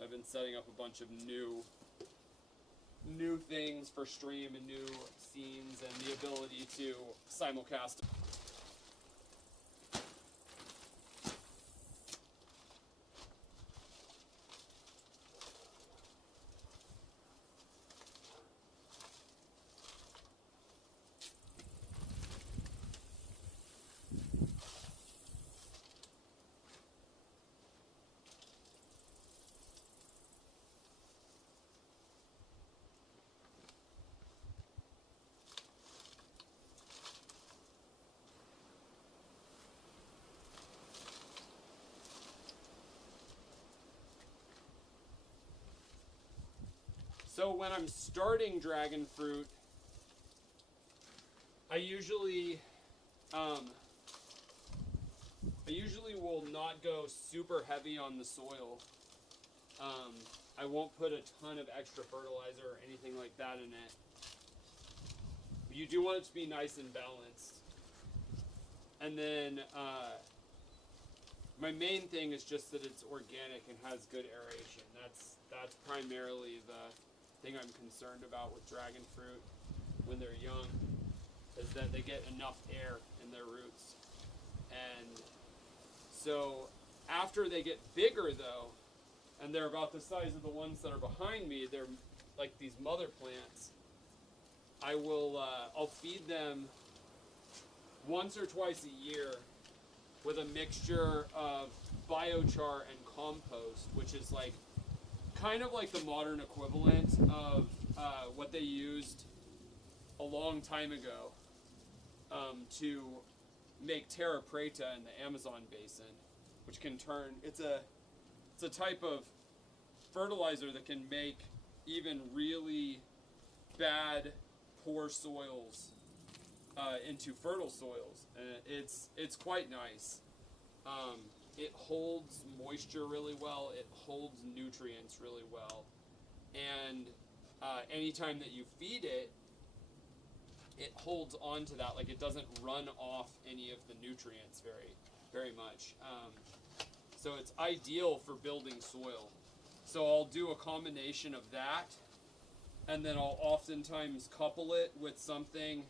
I've been setting up a bunch of new things for stream and new scenes and the ability to simulcast. So when I'm starting dragon fruit, I usually will not go super heavy on the soil. I won't put a ton of extra fertilizer or anything like that in it. You do want it to be nice and balanced. And then my main thing is just that it's organic and has good aeration. That's primarily the thing I'm concerned about with dragon fruit when they're young, is that they get enough air in their roots. And so after they get bigger though, and they're about the size of the ones that are behind me, they're like these mother plants, I'll feed them once or twice a year with a mixture of biochar and compost, which is like kind of like the modern equivalent of what they used a long time ago to make terra preta in the Amazon basin, which can turn, it's a type of fertilizer that can make even really bad, poor soils into fertile soils. And it's quite nice. It holds moisture really well. It holds nutrients really well. And anytime that you feed it, it holds on to that. Like, it doesn't run off any of the nutrients very much. So it's ideal for building soil. So I'll do a combination of that, and then I'll oftentimes couple it with something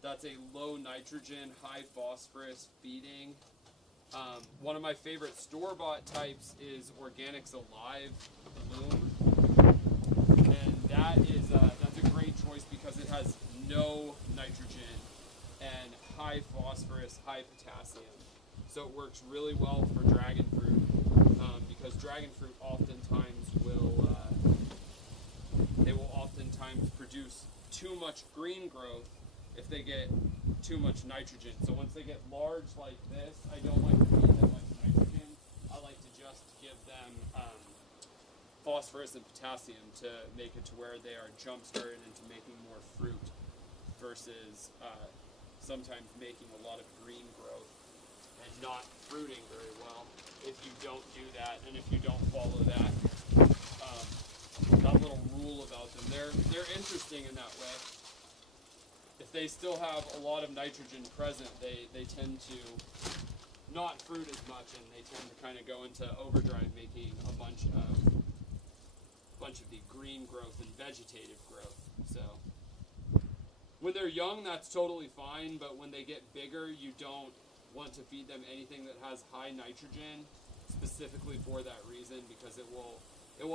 that's a low nitrogen, high phosphorus feeding. One of my favorite store-bought types is Organics Alive Bloom, and that's a great choice because it has no nitrogen and high phosphorus, high potassium. So it works really well for dragon fruit because dragon fruit oftentimes will produce too much green growth if they get too much nitrogen. So once they get large like this, I don't like to feed them much nitrogen. I like to just give them phosphorus and potassium to make it to where they are jump started into making more fruit versus sometimes making a lot of green growth and not fruiting very well if you don't do that, and if you don't follow that little rule about them. They're interesting in that way. If they still have a lot of nitrogen present, they tend to not fruit as much, and they tend to kind of go into overdrive, making a bunch of the green growth and vegetative growth. So when they're young, that's totally fine, but when they get bigger, you don't want to feed them anything that has high nitrogen, specifically for that reason, because it will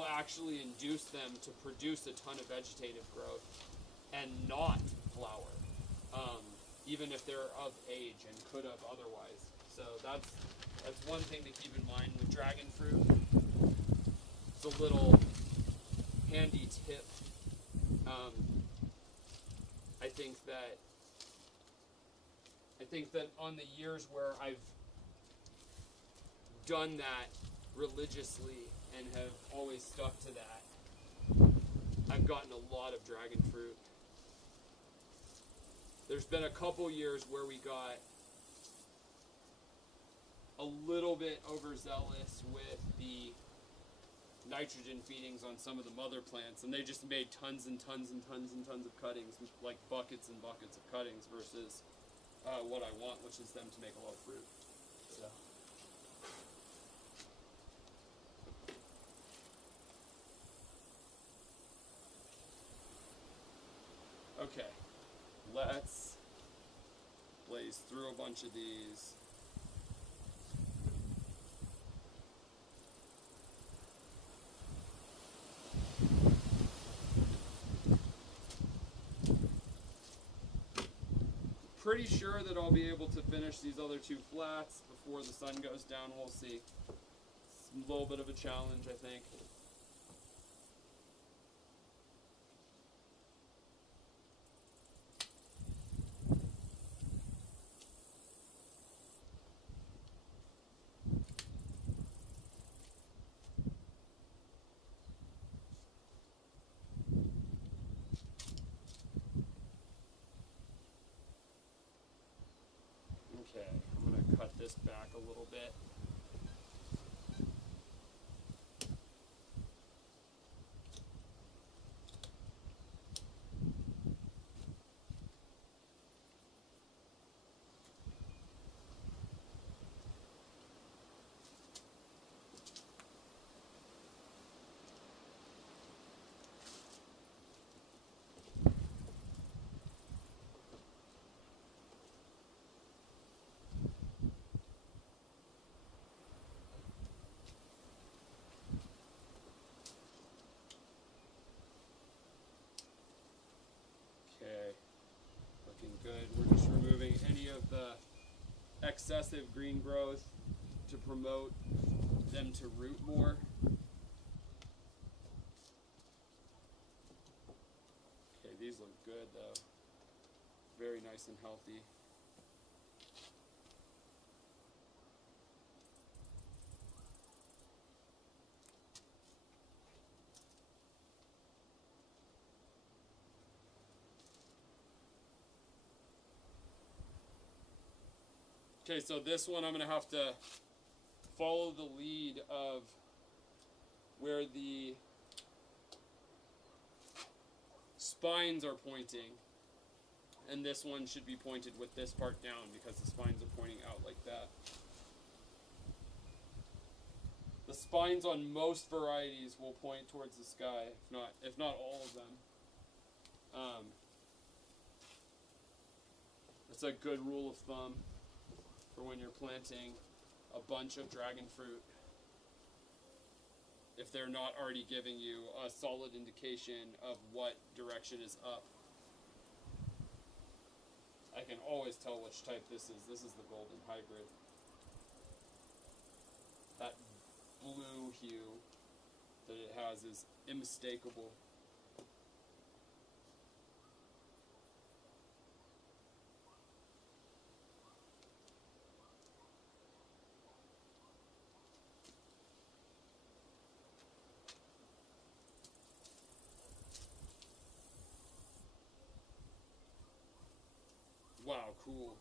actually induce them to produce a ton of vegetative growth and not flower, even if they're of age and could have otherwise. So that's one thing to keep in mind with dragon fruit. It's a little handy tip. I think that on the years where I've done that religiously and have always stuck to that, I've gotten a lot of dragon fruit. There's been a couple years where we got a little bit overzealous with the nitrogen feedings on some of the mother plants, and they just made tons and tons and tons and tons of cuttings, like buckets and buckets of cuttings, versus what I want, which is them to make a lot of fruit. So. Okay, let's blaze through a bunch of these. Pretty sure that I'll be able to finish these other two flats before the sun goes down. We'll see. It's a little bit of a challenge, I think. bit. Okay, looking good. We're just removing any of the excessive green growth to promote them to root more. Okay, these look good though. Very nice and healthy. Okay, so this one I'm going to have to follow the lead of where the spines are pointing. And this one should be pointed with this part down because the spines are pointing out like that. The spines on most varieties will point towards the sky, if not all of them. It's a good rule of thumb for when you're planting a bunch of dragon fruit. If they're not already giving you a solid indication of what direction is up. I can always tell which type this is. This is the golden hybrid. That blue hue that it has is unmistakable. Wow, cool.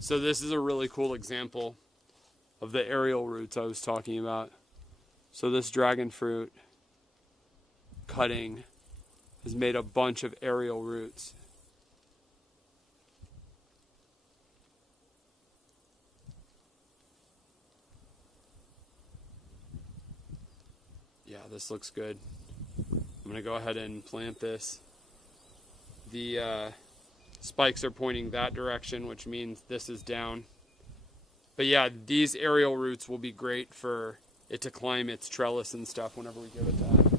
So this is a really cool example of the aerial roots I was talking about. So this dragon fruit cutting has made a bunch of aerial roots. Yeah, this looks good. I'm going to go ahead and plant this. The spikes are pointing that direction, which means this is down. But yeah, these aerial roots will be great for it to climb its trellis and stuff whenever we give it that.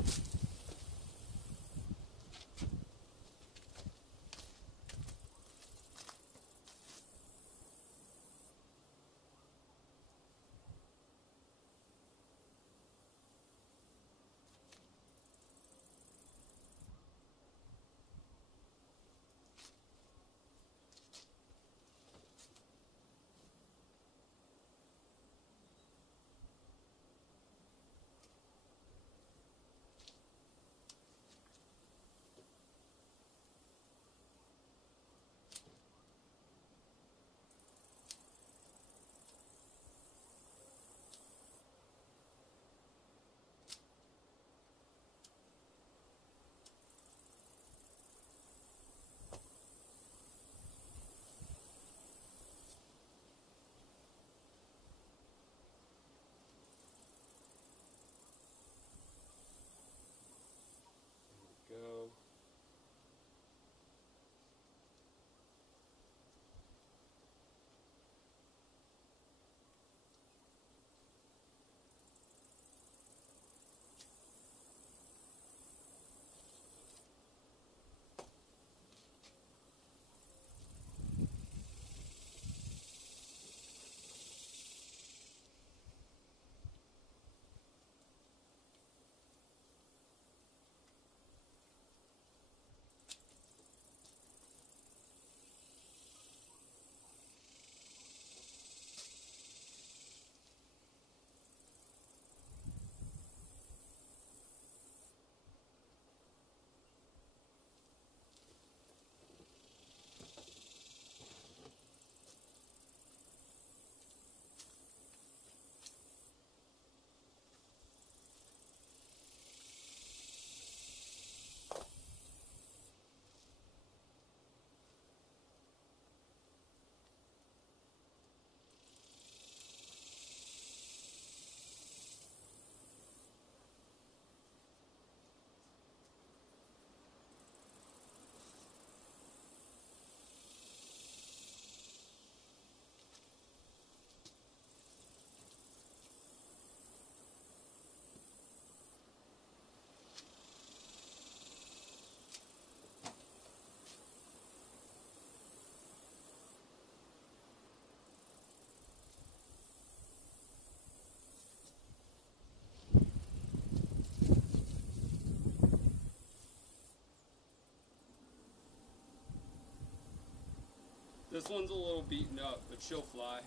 This one's a little beaten up, but she'll fly.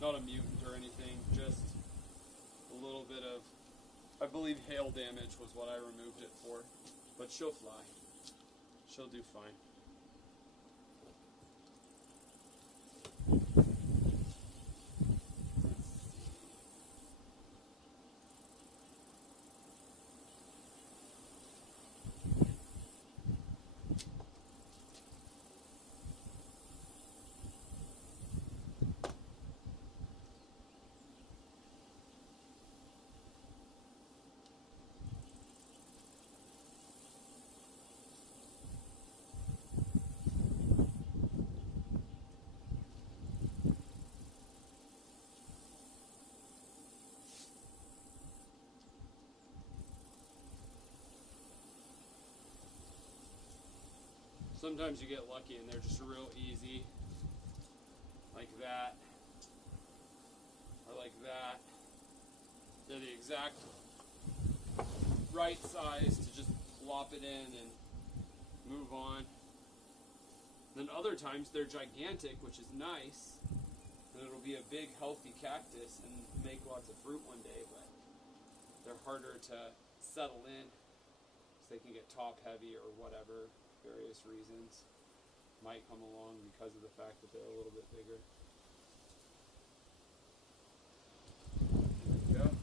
Not a mutant or anything, just a little bit of, I believe hail damage was what I removed it for. But she'll fly. She'll do fine. Sometimes you get lucky and they're just real easy, like that, or like that. They're the exact right size to just plop it in and move on. Then other times they're gigantic, which is nice, and it'll be a big healthy cactus and make lots of fruit one day, but they're harder to settle in because they can get top heavy or whatever. Various reasons might come along because of the fact that they're a little bit bigger. There we go.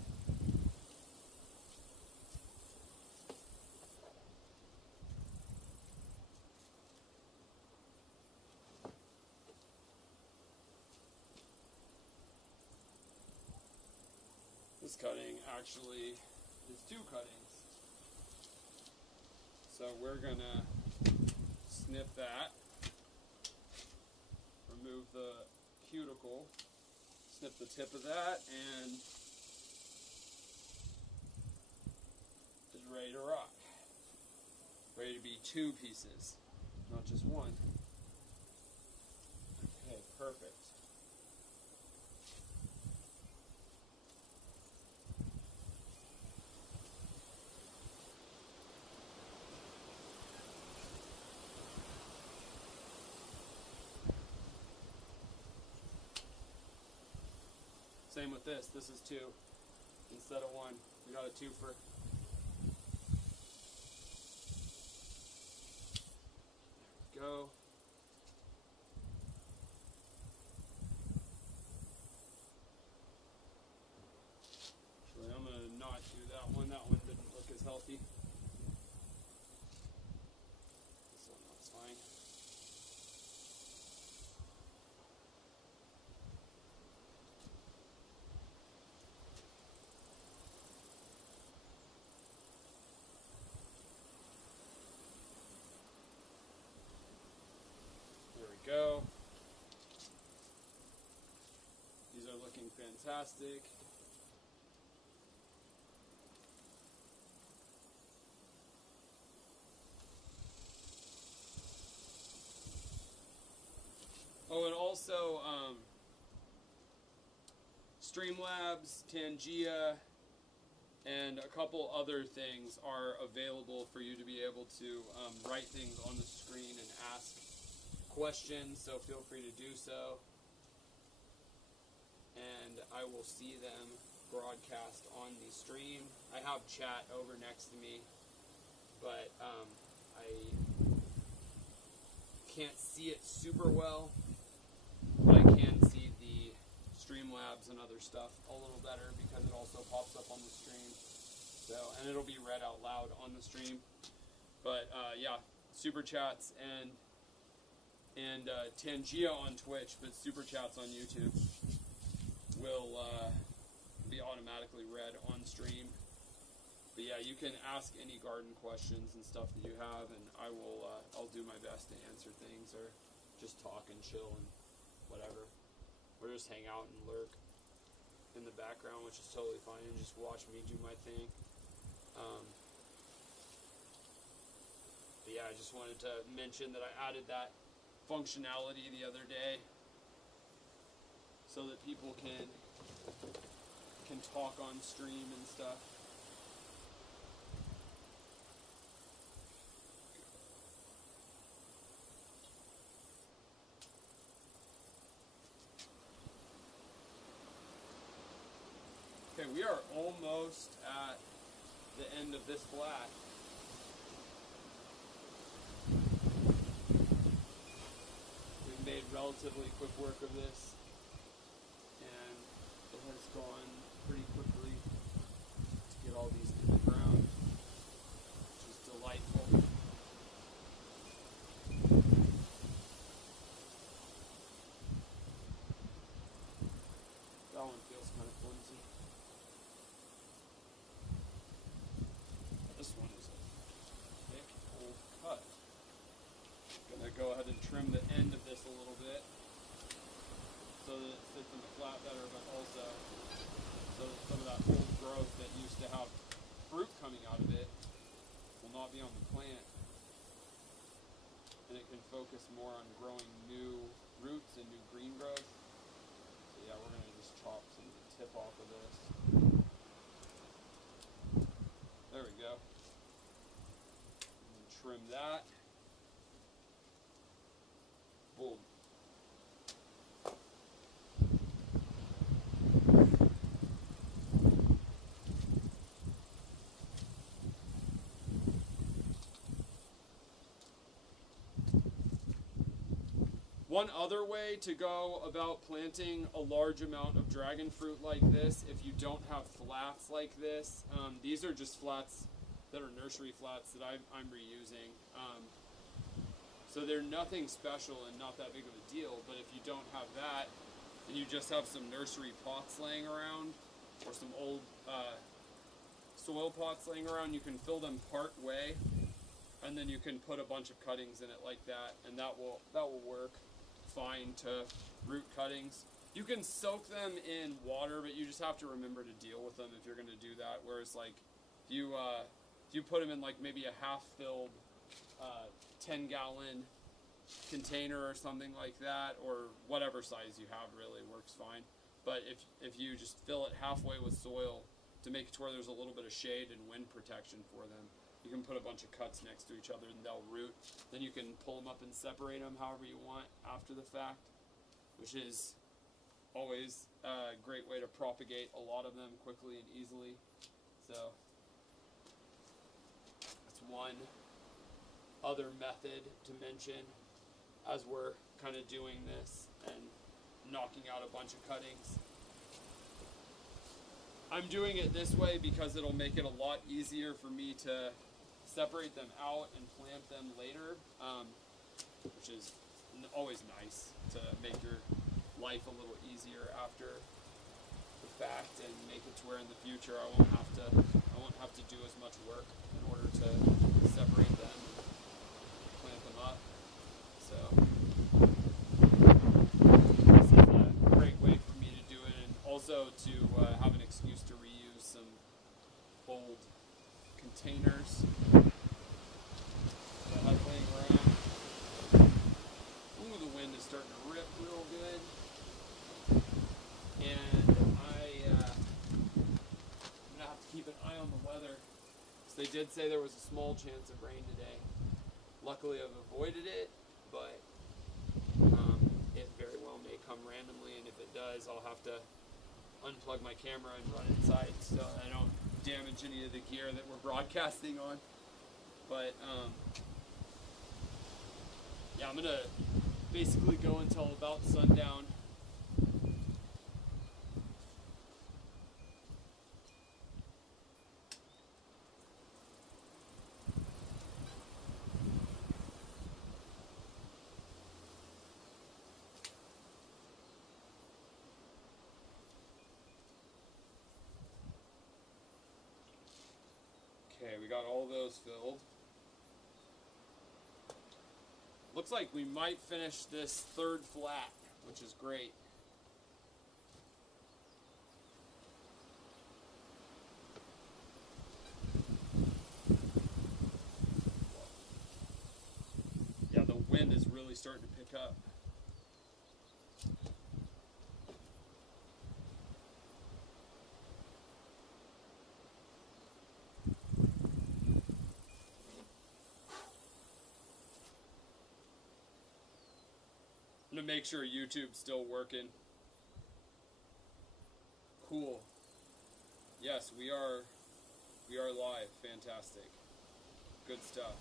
This cutting actually is 2 cuttings. So we're gonna snip that, remove the cuticle, snip the tip of that, and is ready to rock. Ready to be 2 pieces, not just 1. Okay, perfect. Same with this. This is 2 instead of 1. We got a 2-fer. There we go. Actually, I'm gonna not do that one. That one didn't look as healthy. This one looks fine. Go. These are looking fantastic. Oh, and also Streamlabs, Tangia, and a couple other things are available for you to be able to write things on the screen and ask questions, so feel free to do so, and I will see them broadcast on the stream. I have chat over next to me, but I can't see it super well, but I can see the Streamlabs and other stuff a little better because it also pops up on the stream, so, and it'll be read out loud on the stream. But yeah, super chats and Tangia on Twitch, but Super Chats on YouTube will be automatically read on stream. But yeah, you can ask any garden questions and stuff that you have, and I'll do my best to answer things or just talk and chill and whatever. Or just hang out and lurk in the background, which is totally fine, and just watch me do my thing. But yeah, I just wanted to mention that I added that functionality the other day so that people can talk on stream and stuff. Okay, we are almost at the end of this flat. We've made relatively quick work of this, and it has gone pretty quickly to get all these to the ground, which is delightful. That one feels kind of flimsy. This one is a thick old cut. Gonna go ahead and trim the end of this a little bit so that it sits in the flat better, but also so that some of that old growth that used to have fruit coming out of it will not be on the plant, and it can focus more on growing new roots and new green growth. So yeah, we're gonna just chop some of the tip off of this. There we go. And trim that. Boom. One other way to go about planting a large amount of dragon fruit like this, if you don't have flats like this, these are just flats that are nursery flats that I'm reusing. So they're nothing special and not that big of a deal, but if you don't have that, and you just have some nursery pots laying around, or some old soil pots laying around, you can fill them part way, and then you can put a bunch of cuttings in it like that, and that will work fine to root cuttings. You can soak them in water, but you just have to remember to deal with them if you're going to do that. Whereas like if you put them in like maybe a half-filled 10-gallon container or something like that, or whatever size you have, really works fine. But if you just fill it halfway with soil to make it to where there's a little bit of shade and wind protection for them, you can put a bunch of cuts next to each other and they'll root. Then you can pull them up and separate them however you want after the fact, which is always a great way to propagate a lot of them quickly and easily. So that's one other method to mention as we're kind of doing this and knocking out a bunch of cuttings. I'm doing it this way because it'll make it a lot easier for me to separate them out and plant them later, which is always nice to make your life a little easier after the fact and make it to where in the future I won't have to do as much work in order to separate them and plant them up. So this is a great way for me to do it, and also to have an excuse to reuse some old containers that I have laying around. Ooh, the wind is starting to rip real good, and I'm gonna have to keep an eye on the weather. So they did say there was a small chance of rain today. Luckily, I've avoided it, but it very well may come randomly, and if it does, I'll have to unplug my camera and run inside so I don't damage any of the gear that we're broadcasting on. But yeah, I'm gonna basically go until about sundown. Okay, we got all those filled. Looks like we might finish this third flat, which is great. Yeah, the wind is really starting to pick up. I'm gonna make sure YouTube's still working. Cool. Yes, we are live. Fantastic. Good stuff.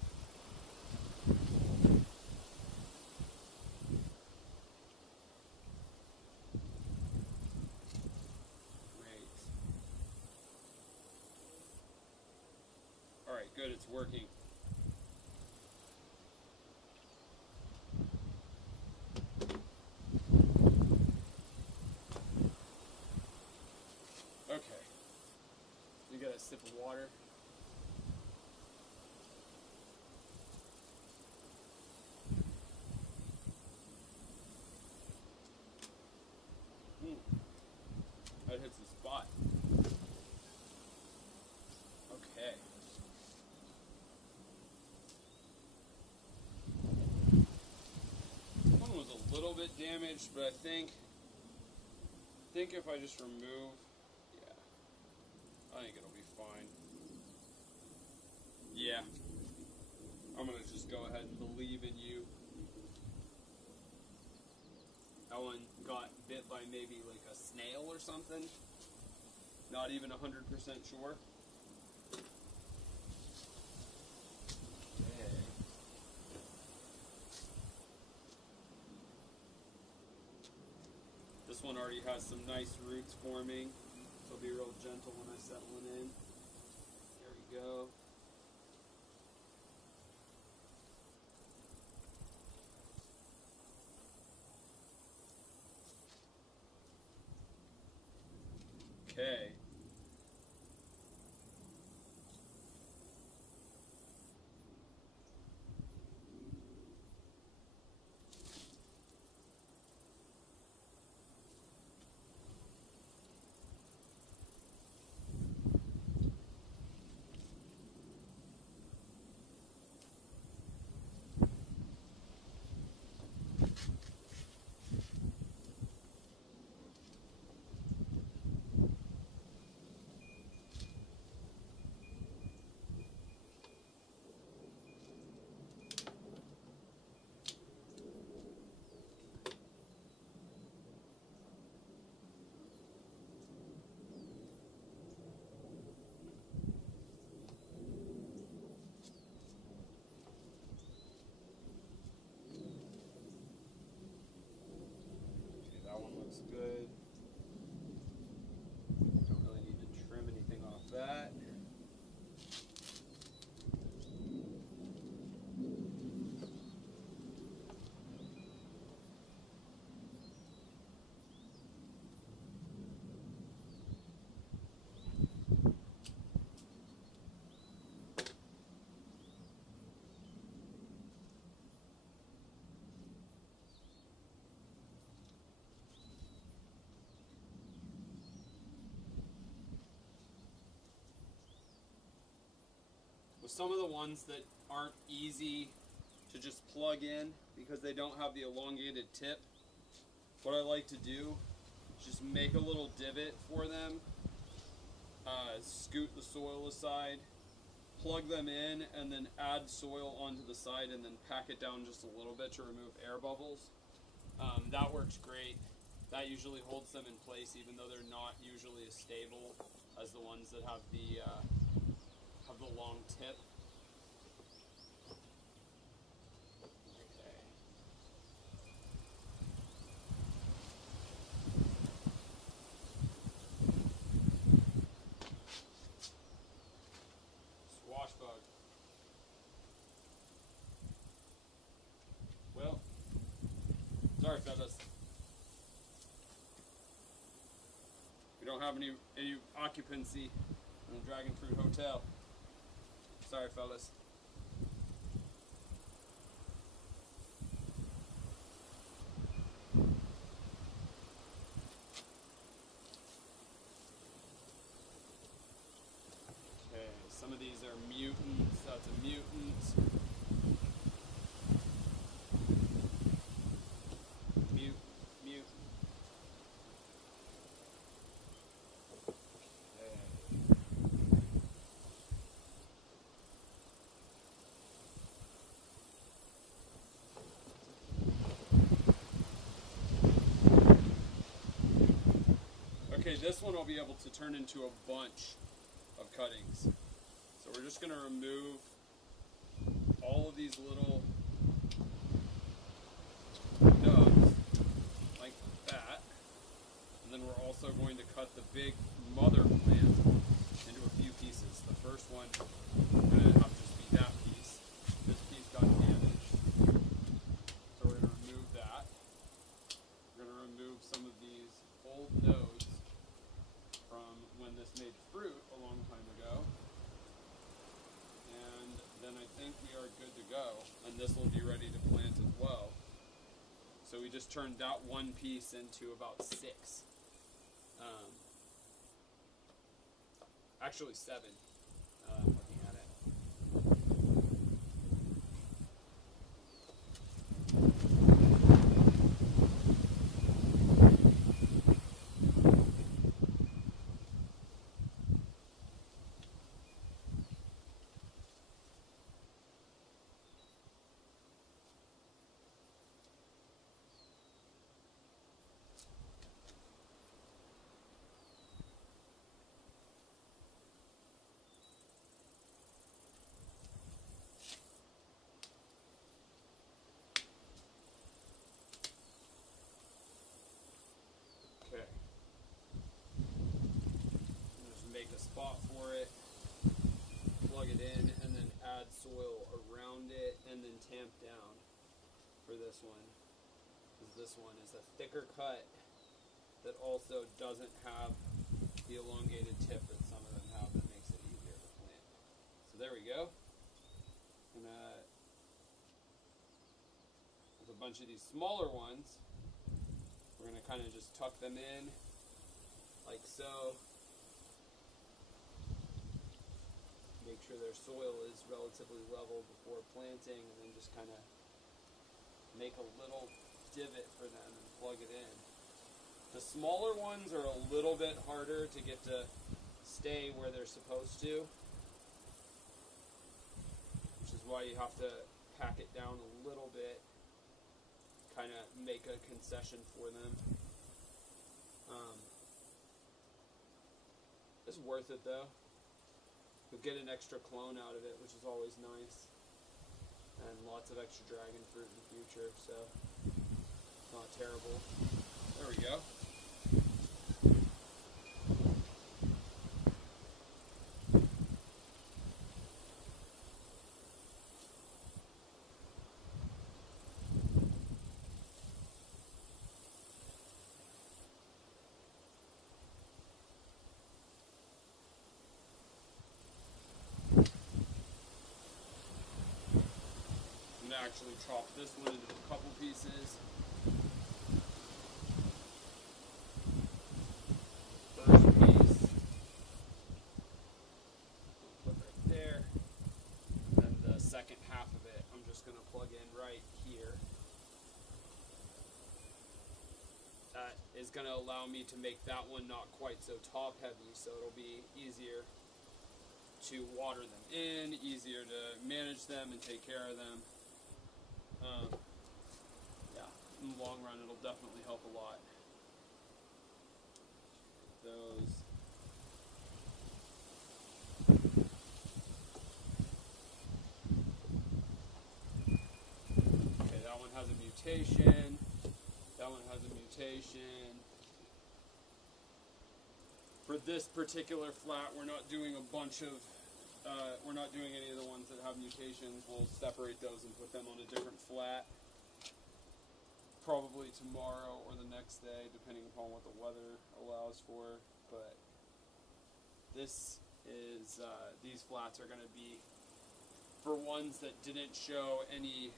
Great. All right, good. It's working. Okay. You got a sip of water. That hits the spot. Okay. One was a little bit damaged, but I think if I just remove, yeah, I think it'll be fine. Yeah. I'm gonna just go ahead and believe in you. That one got bit by maybe like a snail or something. Not even 100% sure. Okay. This one already has some nice roots forming, so I'll be real gentle when I set one in. There we go. Okay. Looks good. Don't really need to trim anything off that. Some of the ones that aren't easy to just plug in because they don't have the elongated tip, what I like to do is just make a little divot for them, scoot the soil aside, plug them in, and then add soil onto the side and then pack it down just a little bit to remove air bubbles. That works great. That usually holds them in place even though they're not usually as stable as the ones that have the long tip. Okay. Squash bug. Well, sorry fellas. We don't have any occupancy in the Dragonfruit Hotel. Sorry, fellas. Okay, some of these are mutants. That's a mutant. Mute. Okay, this one I'll be able to turn into a bunch of cuttings. So we're just going to remove all of these little nubs like that. And then we're also going to cut the big mother plant into a few pieces. The first one is going to have to just be that piece. This piece got damaged. So we're going to remove that. We're going to remove some of these old nodes from when this made fruit a long time ago. And then I think we are good to go. And this will be ready to plant as well. So we just turned that one piece into about 6. Actually 7, looking at it. Okay. Just make a spot for it, plug it in, and then add soil around it, and then tamp down for this one. Because this one is a thicker cut that also doesn't have the elongated tip that some of them have that makes it easier to plant. So there we go. And with a bunch of these smaller ones, we're going to kind of just tuck them in like so. Make sure their soil is relatively level before planting, and then just kind of make a little divot for them and plug it in. The smaller ones are a little bit harder to get to stay where they're supposed to, which is why you have to pack it down a little bit, kind of make a concession for them. It's worth it though. You'll get an extra clone out of it, which is always nice, and lots of extra dragon fruit in the future, so it's not terrible. There we go. I'm going to actually chop this one into a couple pieces. First piece, I'll put right there. And then the second half of it, I'm just going to plug in right here. That is going to allow me to make that one not quite so top heavy, so it'll be easier to water them in, easier to manage them and take care of them. Yeah, in the long run, it'll definitely help a lot. Those. Okay, that one has a mutation. That one has a mutation. For this particular flat, we're not doing a bunch of we're not doing any of the ones that have mutations. We'll separate those and put them on a different flat. Probably tomorrow or the next day, depending upon what the weather allows for. But this is, these flats are going to be for ones that didn't show any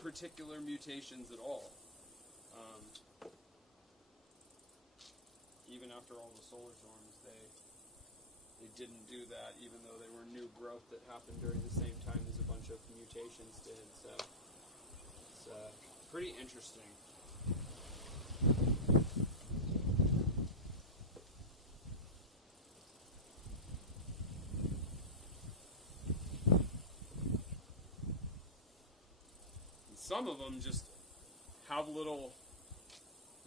particular mutations at all. Even after all the solar storms, they didn't do that, even though they were new growth that happened during the same time as a bunch of mutations did. So it's pretty interesting. And some of them just have little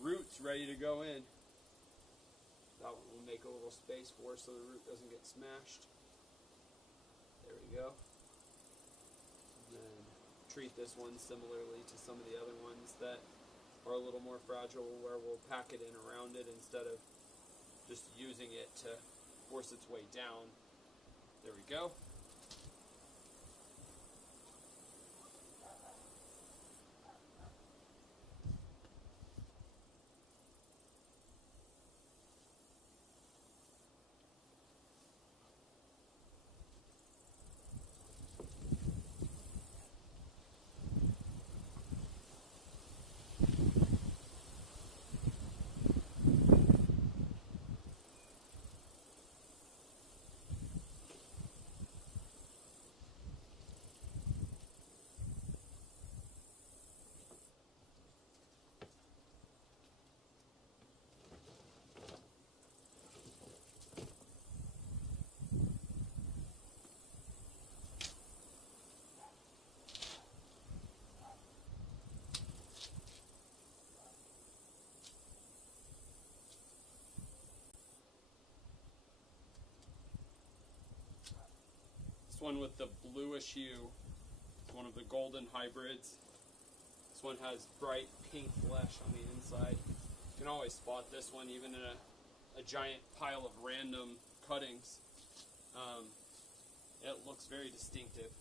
roots ready to go in. That one will make a little space for so the root doesn't get smashed. There we go. And then treat this one similarly to some of the other ones that are a little more fragile, where we'll pack it in around it instead of just using it to force its way down. There we go. One with the bluish hue. It's one of the golden hybrids. This one has bright pink flesh on the inside. You can always spot this one even in a giant pile of random cuttings. It looks very distinctive.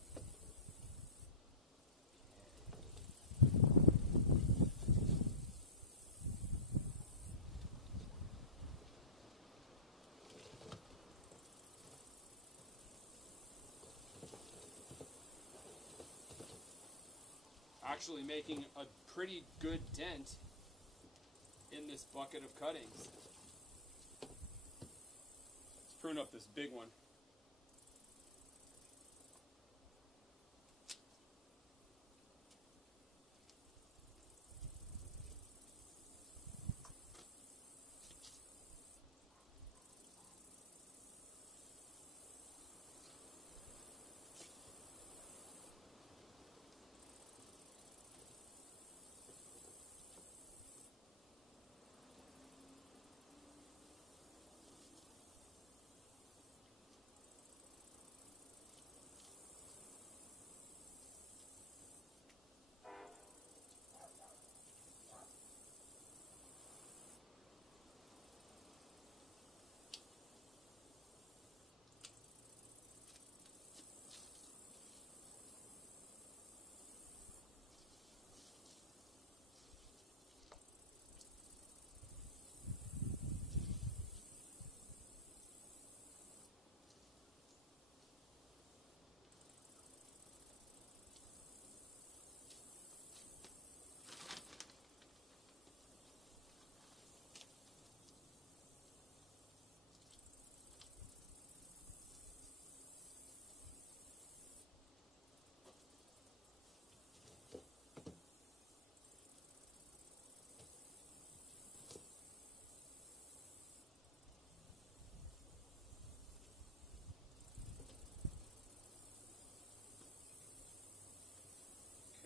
Actually making a pretty good dent in this bucket of cuttings. Let's prune up this big one.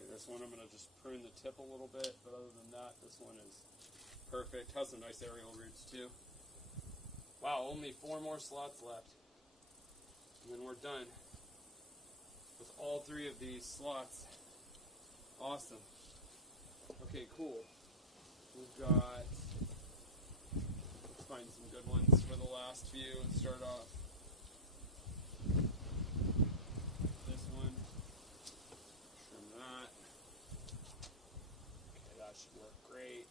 This one I'm going to just prune the tip a little bit, but other than that, this one is perfect. Has some nice aerial roots too. Wow, only 4 more slots left. And then we're done with all 3 of these slots. Awesome. Okay, cool. We've got, let's find some good ones for the last few and start off. This one. Trim that. Okay, that should work great.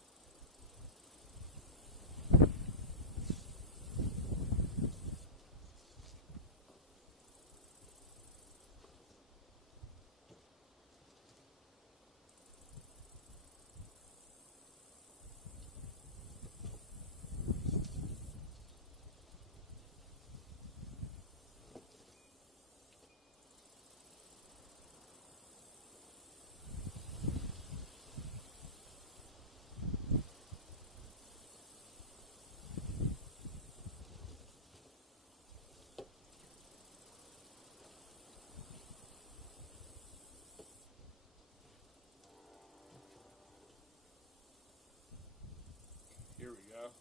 Here we go.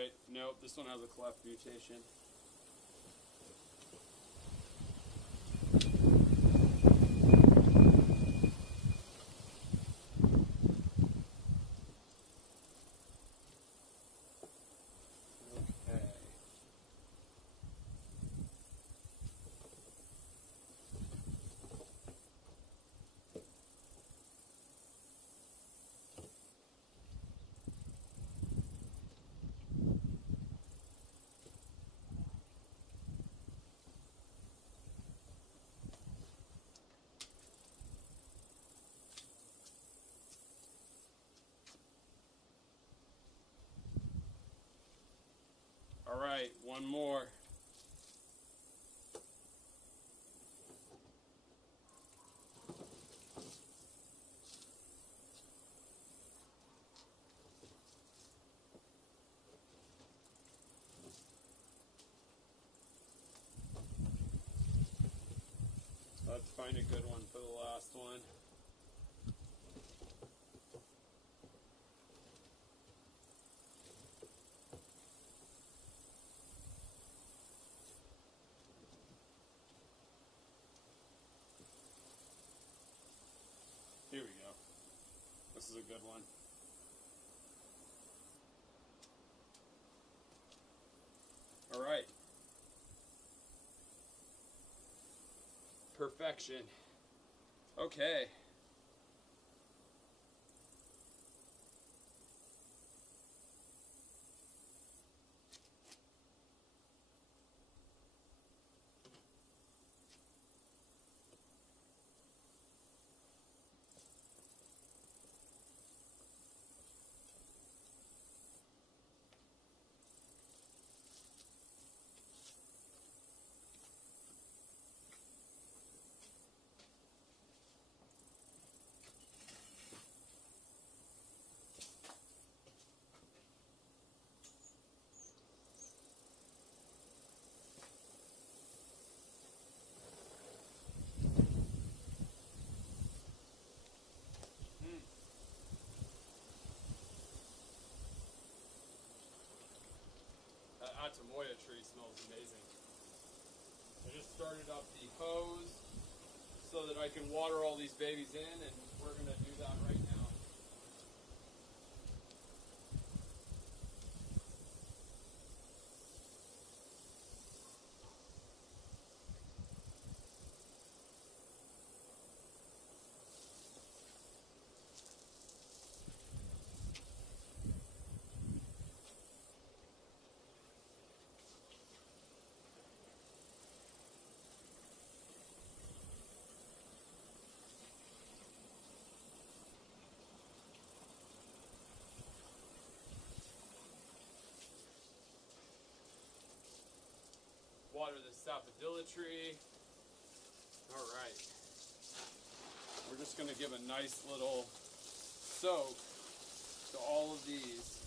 wait, nope, this one has a cleft mutation. Okay. All right, one more. Let's find a good one for the last one. Here we go. This is a good one. All right. Perfection. Okay. That Atamoya tree smells amazing. I just started up the hose so that I can water all these babies in, and we're going to do that right now. Water the sapodilla tree. All right. We're just going to give a nice little soak to all of these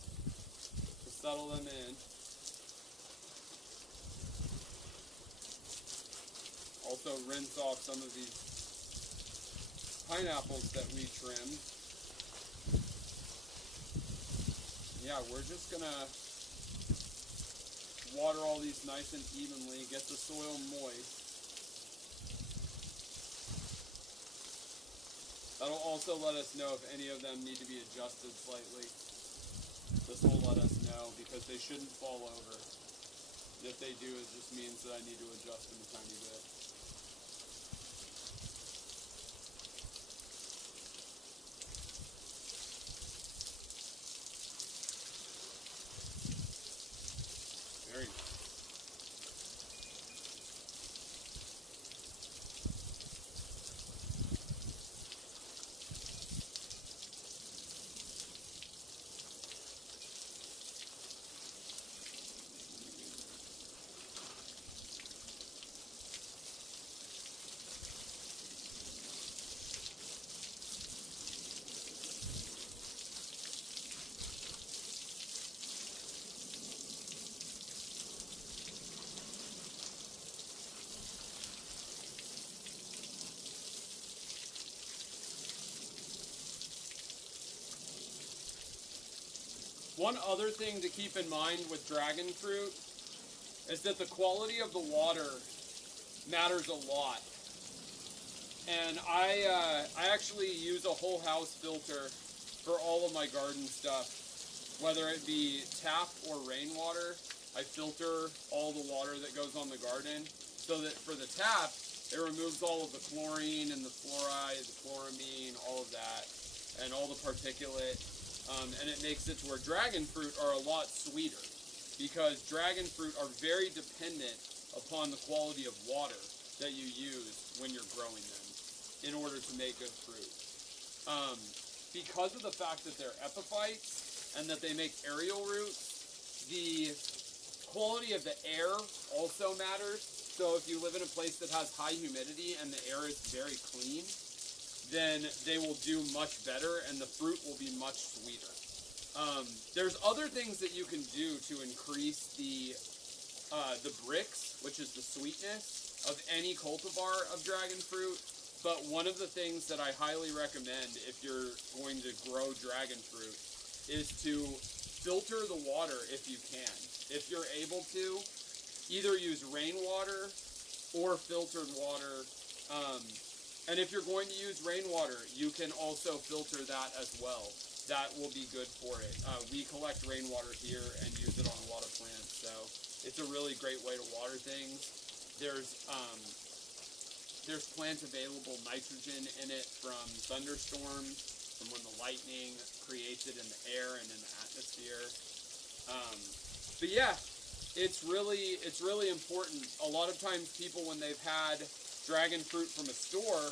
to settle them in. Also rinse off some of these pineapples that we trimmed. Yeah, we're just going to water all these nice and evenly, get the soil moist. That'll also let us know if any of them need to be adjusted slightly. This will let us know because they shouldn't fall over. If they do, it just means that I need to adjust them a tiny bit. Very nice. One other thing to keep in mind with dragon fruit is that the quality of the water matters a lot. And I actually use a whole house filter for all of my garden stuff. Whether it be tap or rainwater, I filter all the water that goes on the garden so that for the tap, it removes all of the chlorine and the fluoride, the chloramine, all of that, and all the particulate. And it makes it to where dragon fruit are a lot sweeter because dragon fruit are very dependent upon the quality of water that you use when you're growing them in order to make good fruit. Because of the fact that they're epiphytes and that they make aerial roots, the quality of the air also matters. So if you live in a place that has high humidity and the air is very clean, then they will do much better and the fruit will be much sweeter. There's other things that you can do to increase the brix, which is the sweetness of any cultivar of dragon fruit. But one of the things that I highly recommend if you're going to grow dragon fruit is to filter the water if you can. If you're able to, either use rainwater or filtered water. And if you're going to use rainwater, you can also filter that as well. That will be good for it. We collect rainwater here and use it on a lot of plants, so it's a really great way to water things. There's plant available nitrogen in it from thunderstorms, from when the lightning creates it in the air and in the atmosphere. But yeah, it's really important. A lot of times people, when they've had dragon fruit from a store,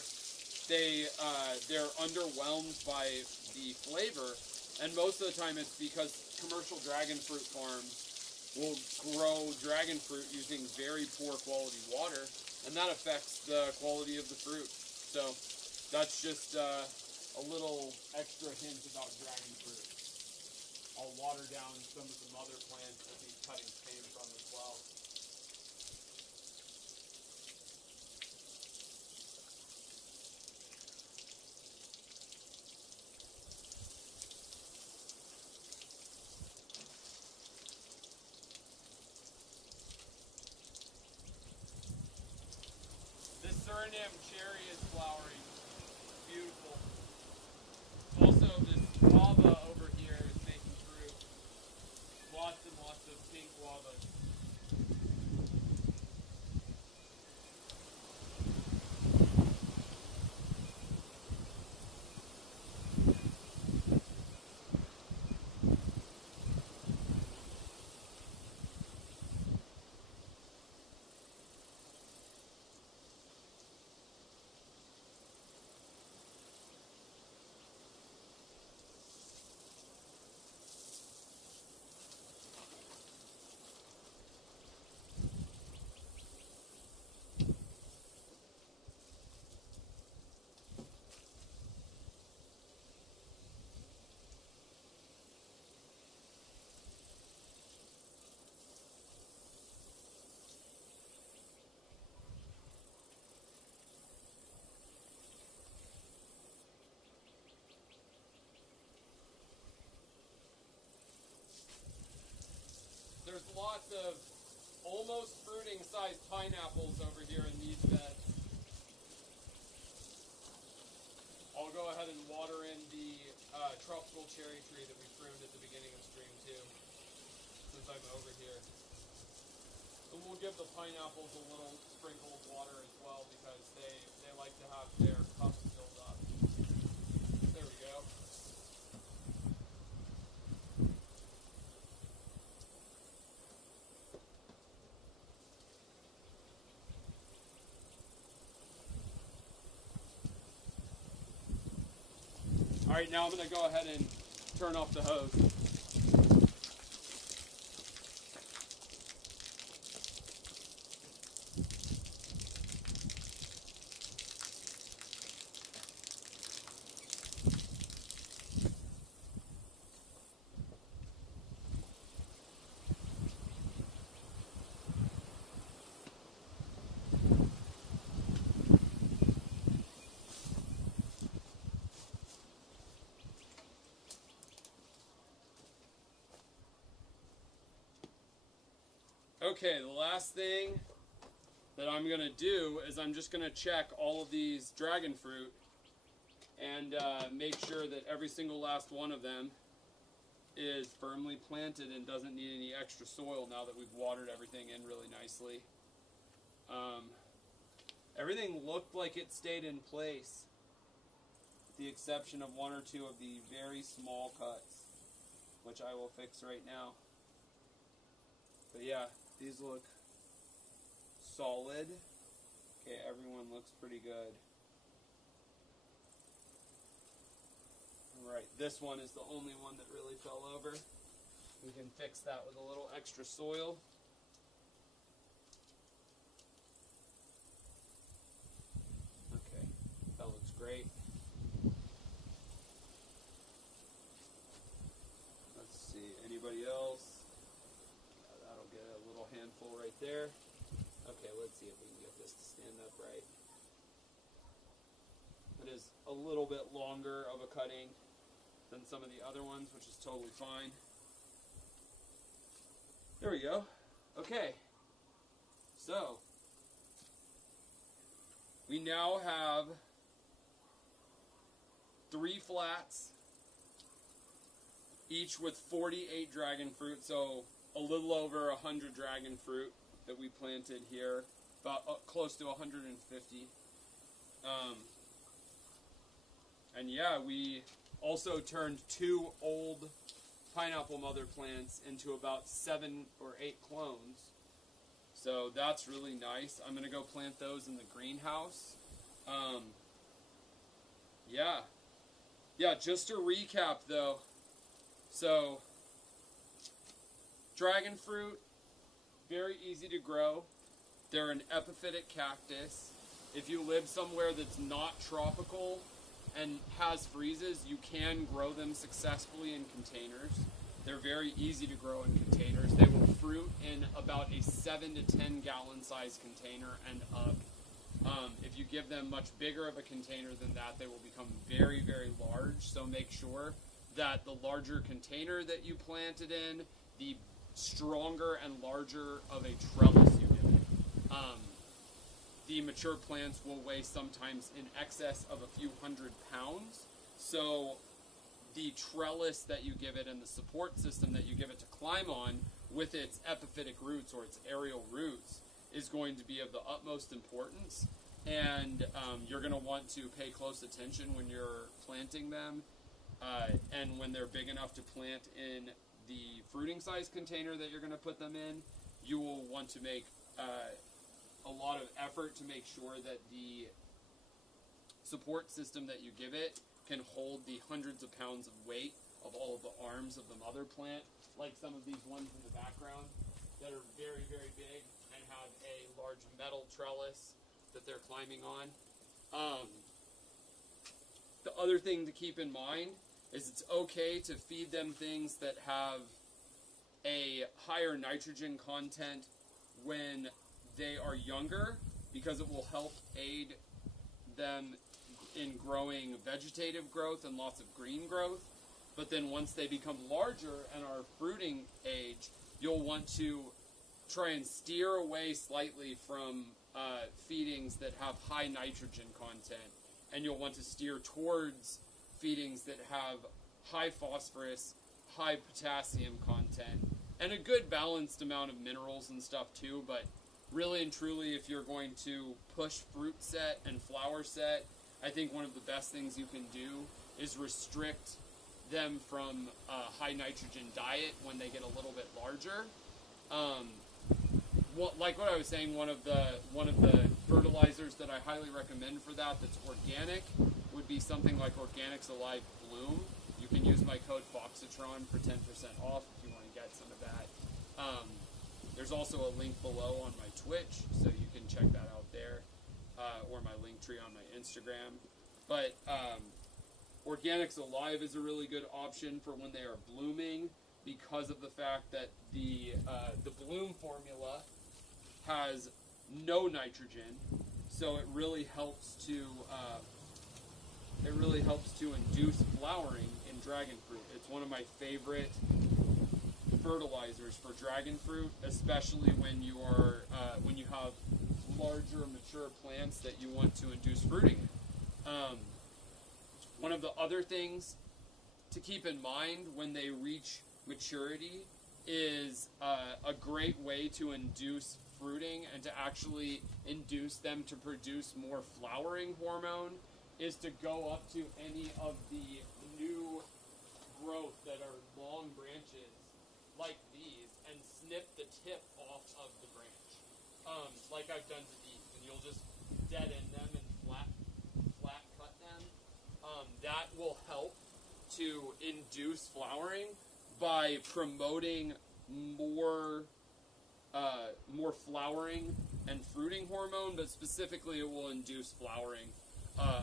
they're underwhelmed by the flavor, and most of the time it's because commercial dragon fruit farms will grow dragon fruit using very poor quality water, and that affects the quality of the fruit. So that's just a little extra hint about dragon fruit. I'll water down some other plants that these cuttings came from as well. This Suriname cherry is flowering. Beautiful. Also, this guava over here is making fruit. Lots and lots of pink guavas. There's lots of almost fruiting sized pineapples over here in these beds. I'll go ahead and water in the tropical cherry tree that we pruned at the beginning of stream 2, since I'm over here. And we'll give the pineapples a little sprinkle of water as well because they like to have their cups filled up. There we go. All right, now I'm going to go ahead and turn off the hose. Okay, the last thing that I'm going to do is I'm just going to check all of these dragon fruit and make sure that every single last one of them is firmly planted and doesn't need any extra soil now that we've watered everything in really nicely. Everything looked like it stayed in place, with the exception of one or two of the very small cuts, which I will fix right now. But yeah, these look solid. Okay, everyone looks pretty good. Alright, this one is the only one that really fell over. We can fix that with a little extra soil. Okay, that looks great. Let's see, anybody else? That'll get a little handful right there. Okay, let's see if we can get this to stand up right. It is a little bit longer of a cutting than some of the other ones, which is totally fine. There we go. Okay, so we now have 3 flats, each with 48 dragon fruit, so a little over 100 dragon fruit that we planted here, about close to 150. And yeah, we also turned 2 old pineapple mother plants into about 7 or 8 clones. So that's really nice. I'm going to go plant those in the greenhouse. Yeah, just to recap though. So, dragon fruit, very easy to grow. They're an epiphytic cactus. If you live somewhere that's not tropical and has freezes, you can grow them successfully in containers. They're very easy to grow in containers. They will fruit in about a 7 to 10 gallon size container and up. If you give them much bigger of a container than that, they will become very, very large. So make sure that the larger container that you plant it in, the stronger and larger of a trellis you give it. The mature plants will weigh sometimes in excess of a few hundred pounds. So the trellis that you give it and the support system that you give it to climb on with its epiphytic roots or its aerial roots is going to be of the utmost importance. And you're going to want to pay close attention when you're planting them. And when they're big enough to plant in the fruiting size container that you're going to put them in, you will want to make a lot of effort to make sure that the support system that you give it can hold the hundreds of pounds of weight of all of the arms of the mother plant, like some of these ones in the background that are very, very big and have a large metal trellis that they're climbing on. The other thing to keep in mind is it's okay to feed them things that have a higher nitrogen content when they are younger, because it will help aid them in growing vegetative growth and lots of green growth. But then once they become larger and are fruiting age, you'll want to try and steer away slightly from feedings that have high nitrogen content, and you'll want to steer towards feedings that have high phosphorus, high potassium content, and a good balanced amount of minerals and stuff too. But really and truly, if you're going to push fruit set and flower set, I think one of the best things you can do is restrict them from a high nitrogen diet when they get a little bit larger. Like what I was saying, one of the fertilizers that I highly recommend for that that's organic would be something like Organics Alive Bloom. You can use my code Foxitron for 10% off if you want to get some of that. There's also a link below on my Twitch, so you can check that out there, or my link tree on my Instagram. But Organics Alive is a really good option for when they are blooming, because of the fact that the bloom formula has no nitrogen, so it really helps to induce flowering in dragon fruit. It's one of my favorite fertilizers for dragon fruit, especially when you are when you have larger mature plants that you want to induce fruiting in. One of the other things to keep in mind when they reach maturity is a great way to induce fruiting and to actually induce them to produce more flowering hormone is to go up to any of the new growth that are long branches like these and snip the tip off of the branch, like I've done to these, and you'll just dead end them and flat cut them. That will help to induce flowering by promoting more flowering and fruiting hormone, but specifically it will induce flowering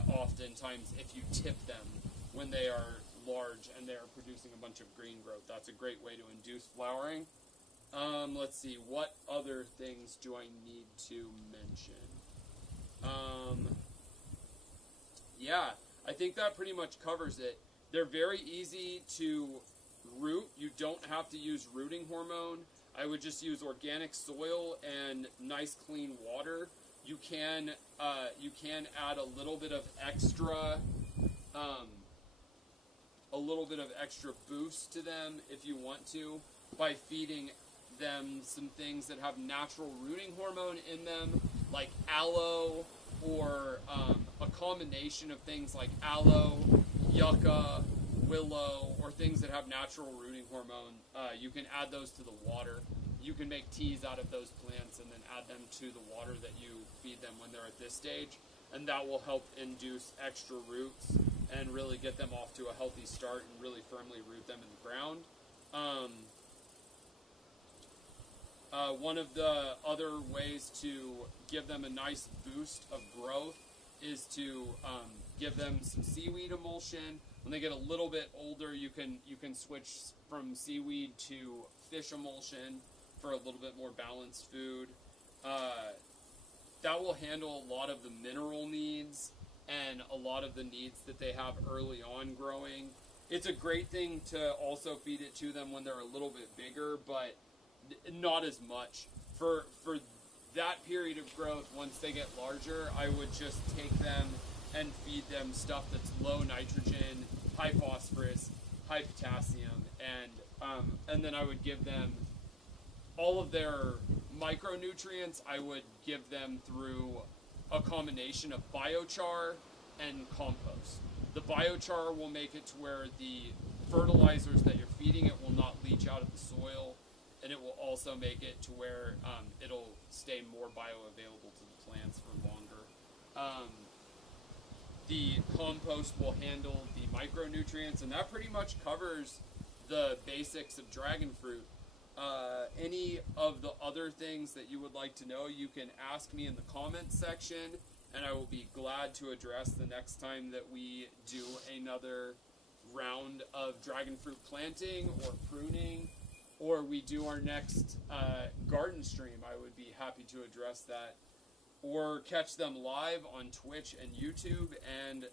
oftentimes if you tip them when they are large and they are producing a bunch of green growth. That's a great way to induce flowering. Let's see, what other things do I need to mention? Yeah, I think that pretty much covers it. They're very easy to root. You don't have to use rooting hormone. I would just use organic soil and nice clean water. You can add a little bit of extra boost to them if you want to by feeding them some things that have natural rooting hormone in them, like aloe, or a combination of things like aloe, yucca, willow, or things that have natural rooting hormone. You can add those to the water. You can make teas out of those plants and then add them to the water that you feed them when they're at this stage, and that will help induce extra roots and really get them off to a healthy start and really firmly root them in the ground. One of the other ways to give them a nice boost of growth is to give them some seaweed emulsion. When they get a little bit older, you can switch from seaweed to fish emulsion for a little bit more balanced food. That will handle a lot of the mineral needs and a lot of the needs that they have early on growing. It's a great thing to also feed it to them when they're a little bit bigger, but not as much. For that period of growth, once they get larger, I would just take them and feed them stuff that's low nitrogen, high phosphorus, high potassium, and then I would give them all of their micronutrients. I would give them through a combination of biochar and compost. The biochar will make it to where the fertilizers that you're feeding it will not leach out of the soil, and it will also make it to where it'll stay more bioavailable to the plants for longer. The compost will handle the micronutrients, and that pretty much covers the basics of dragon fruit. Any of the other things that you would like to know, you can ask me in the comments section, and I will be glad to address the next time that we do another round of dragon fruit planting or pruning, or we do our next garden stream. I would be happy to address that, or catch them live on Twitch and YouTube, and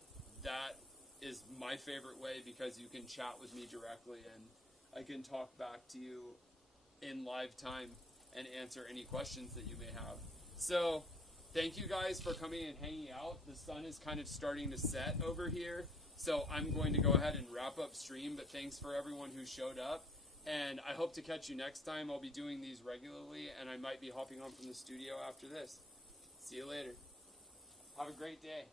that is my favorite way because you can chat with me directly and I can talk back to you in live time and answer any questions that you may have. So thank you guys for coming and hanging out. The sun is kind of starting to set over here, so I'm going to go ahead and wrap up stream, but thanks for everyone who showed up, and I hope to catch you next time. I'll be doing these regularly, and I might be hopping on from the studio after this. See you later. Have a great day.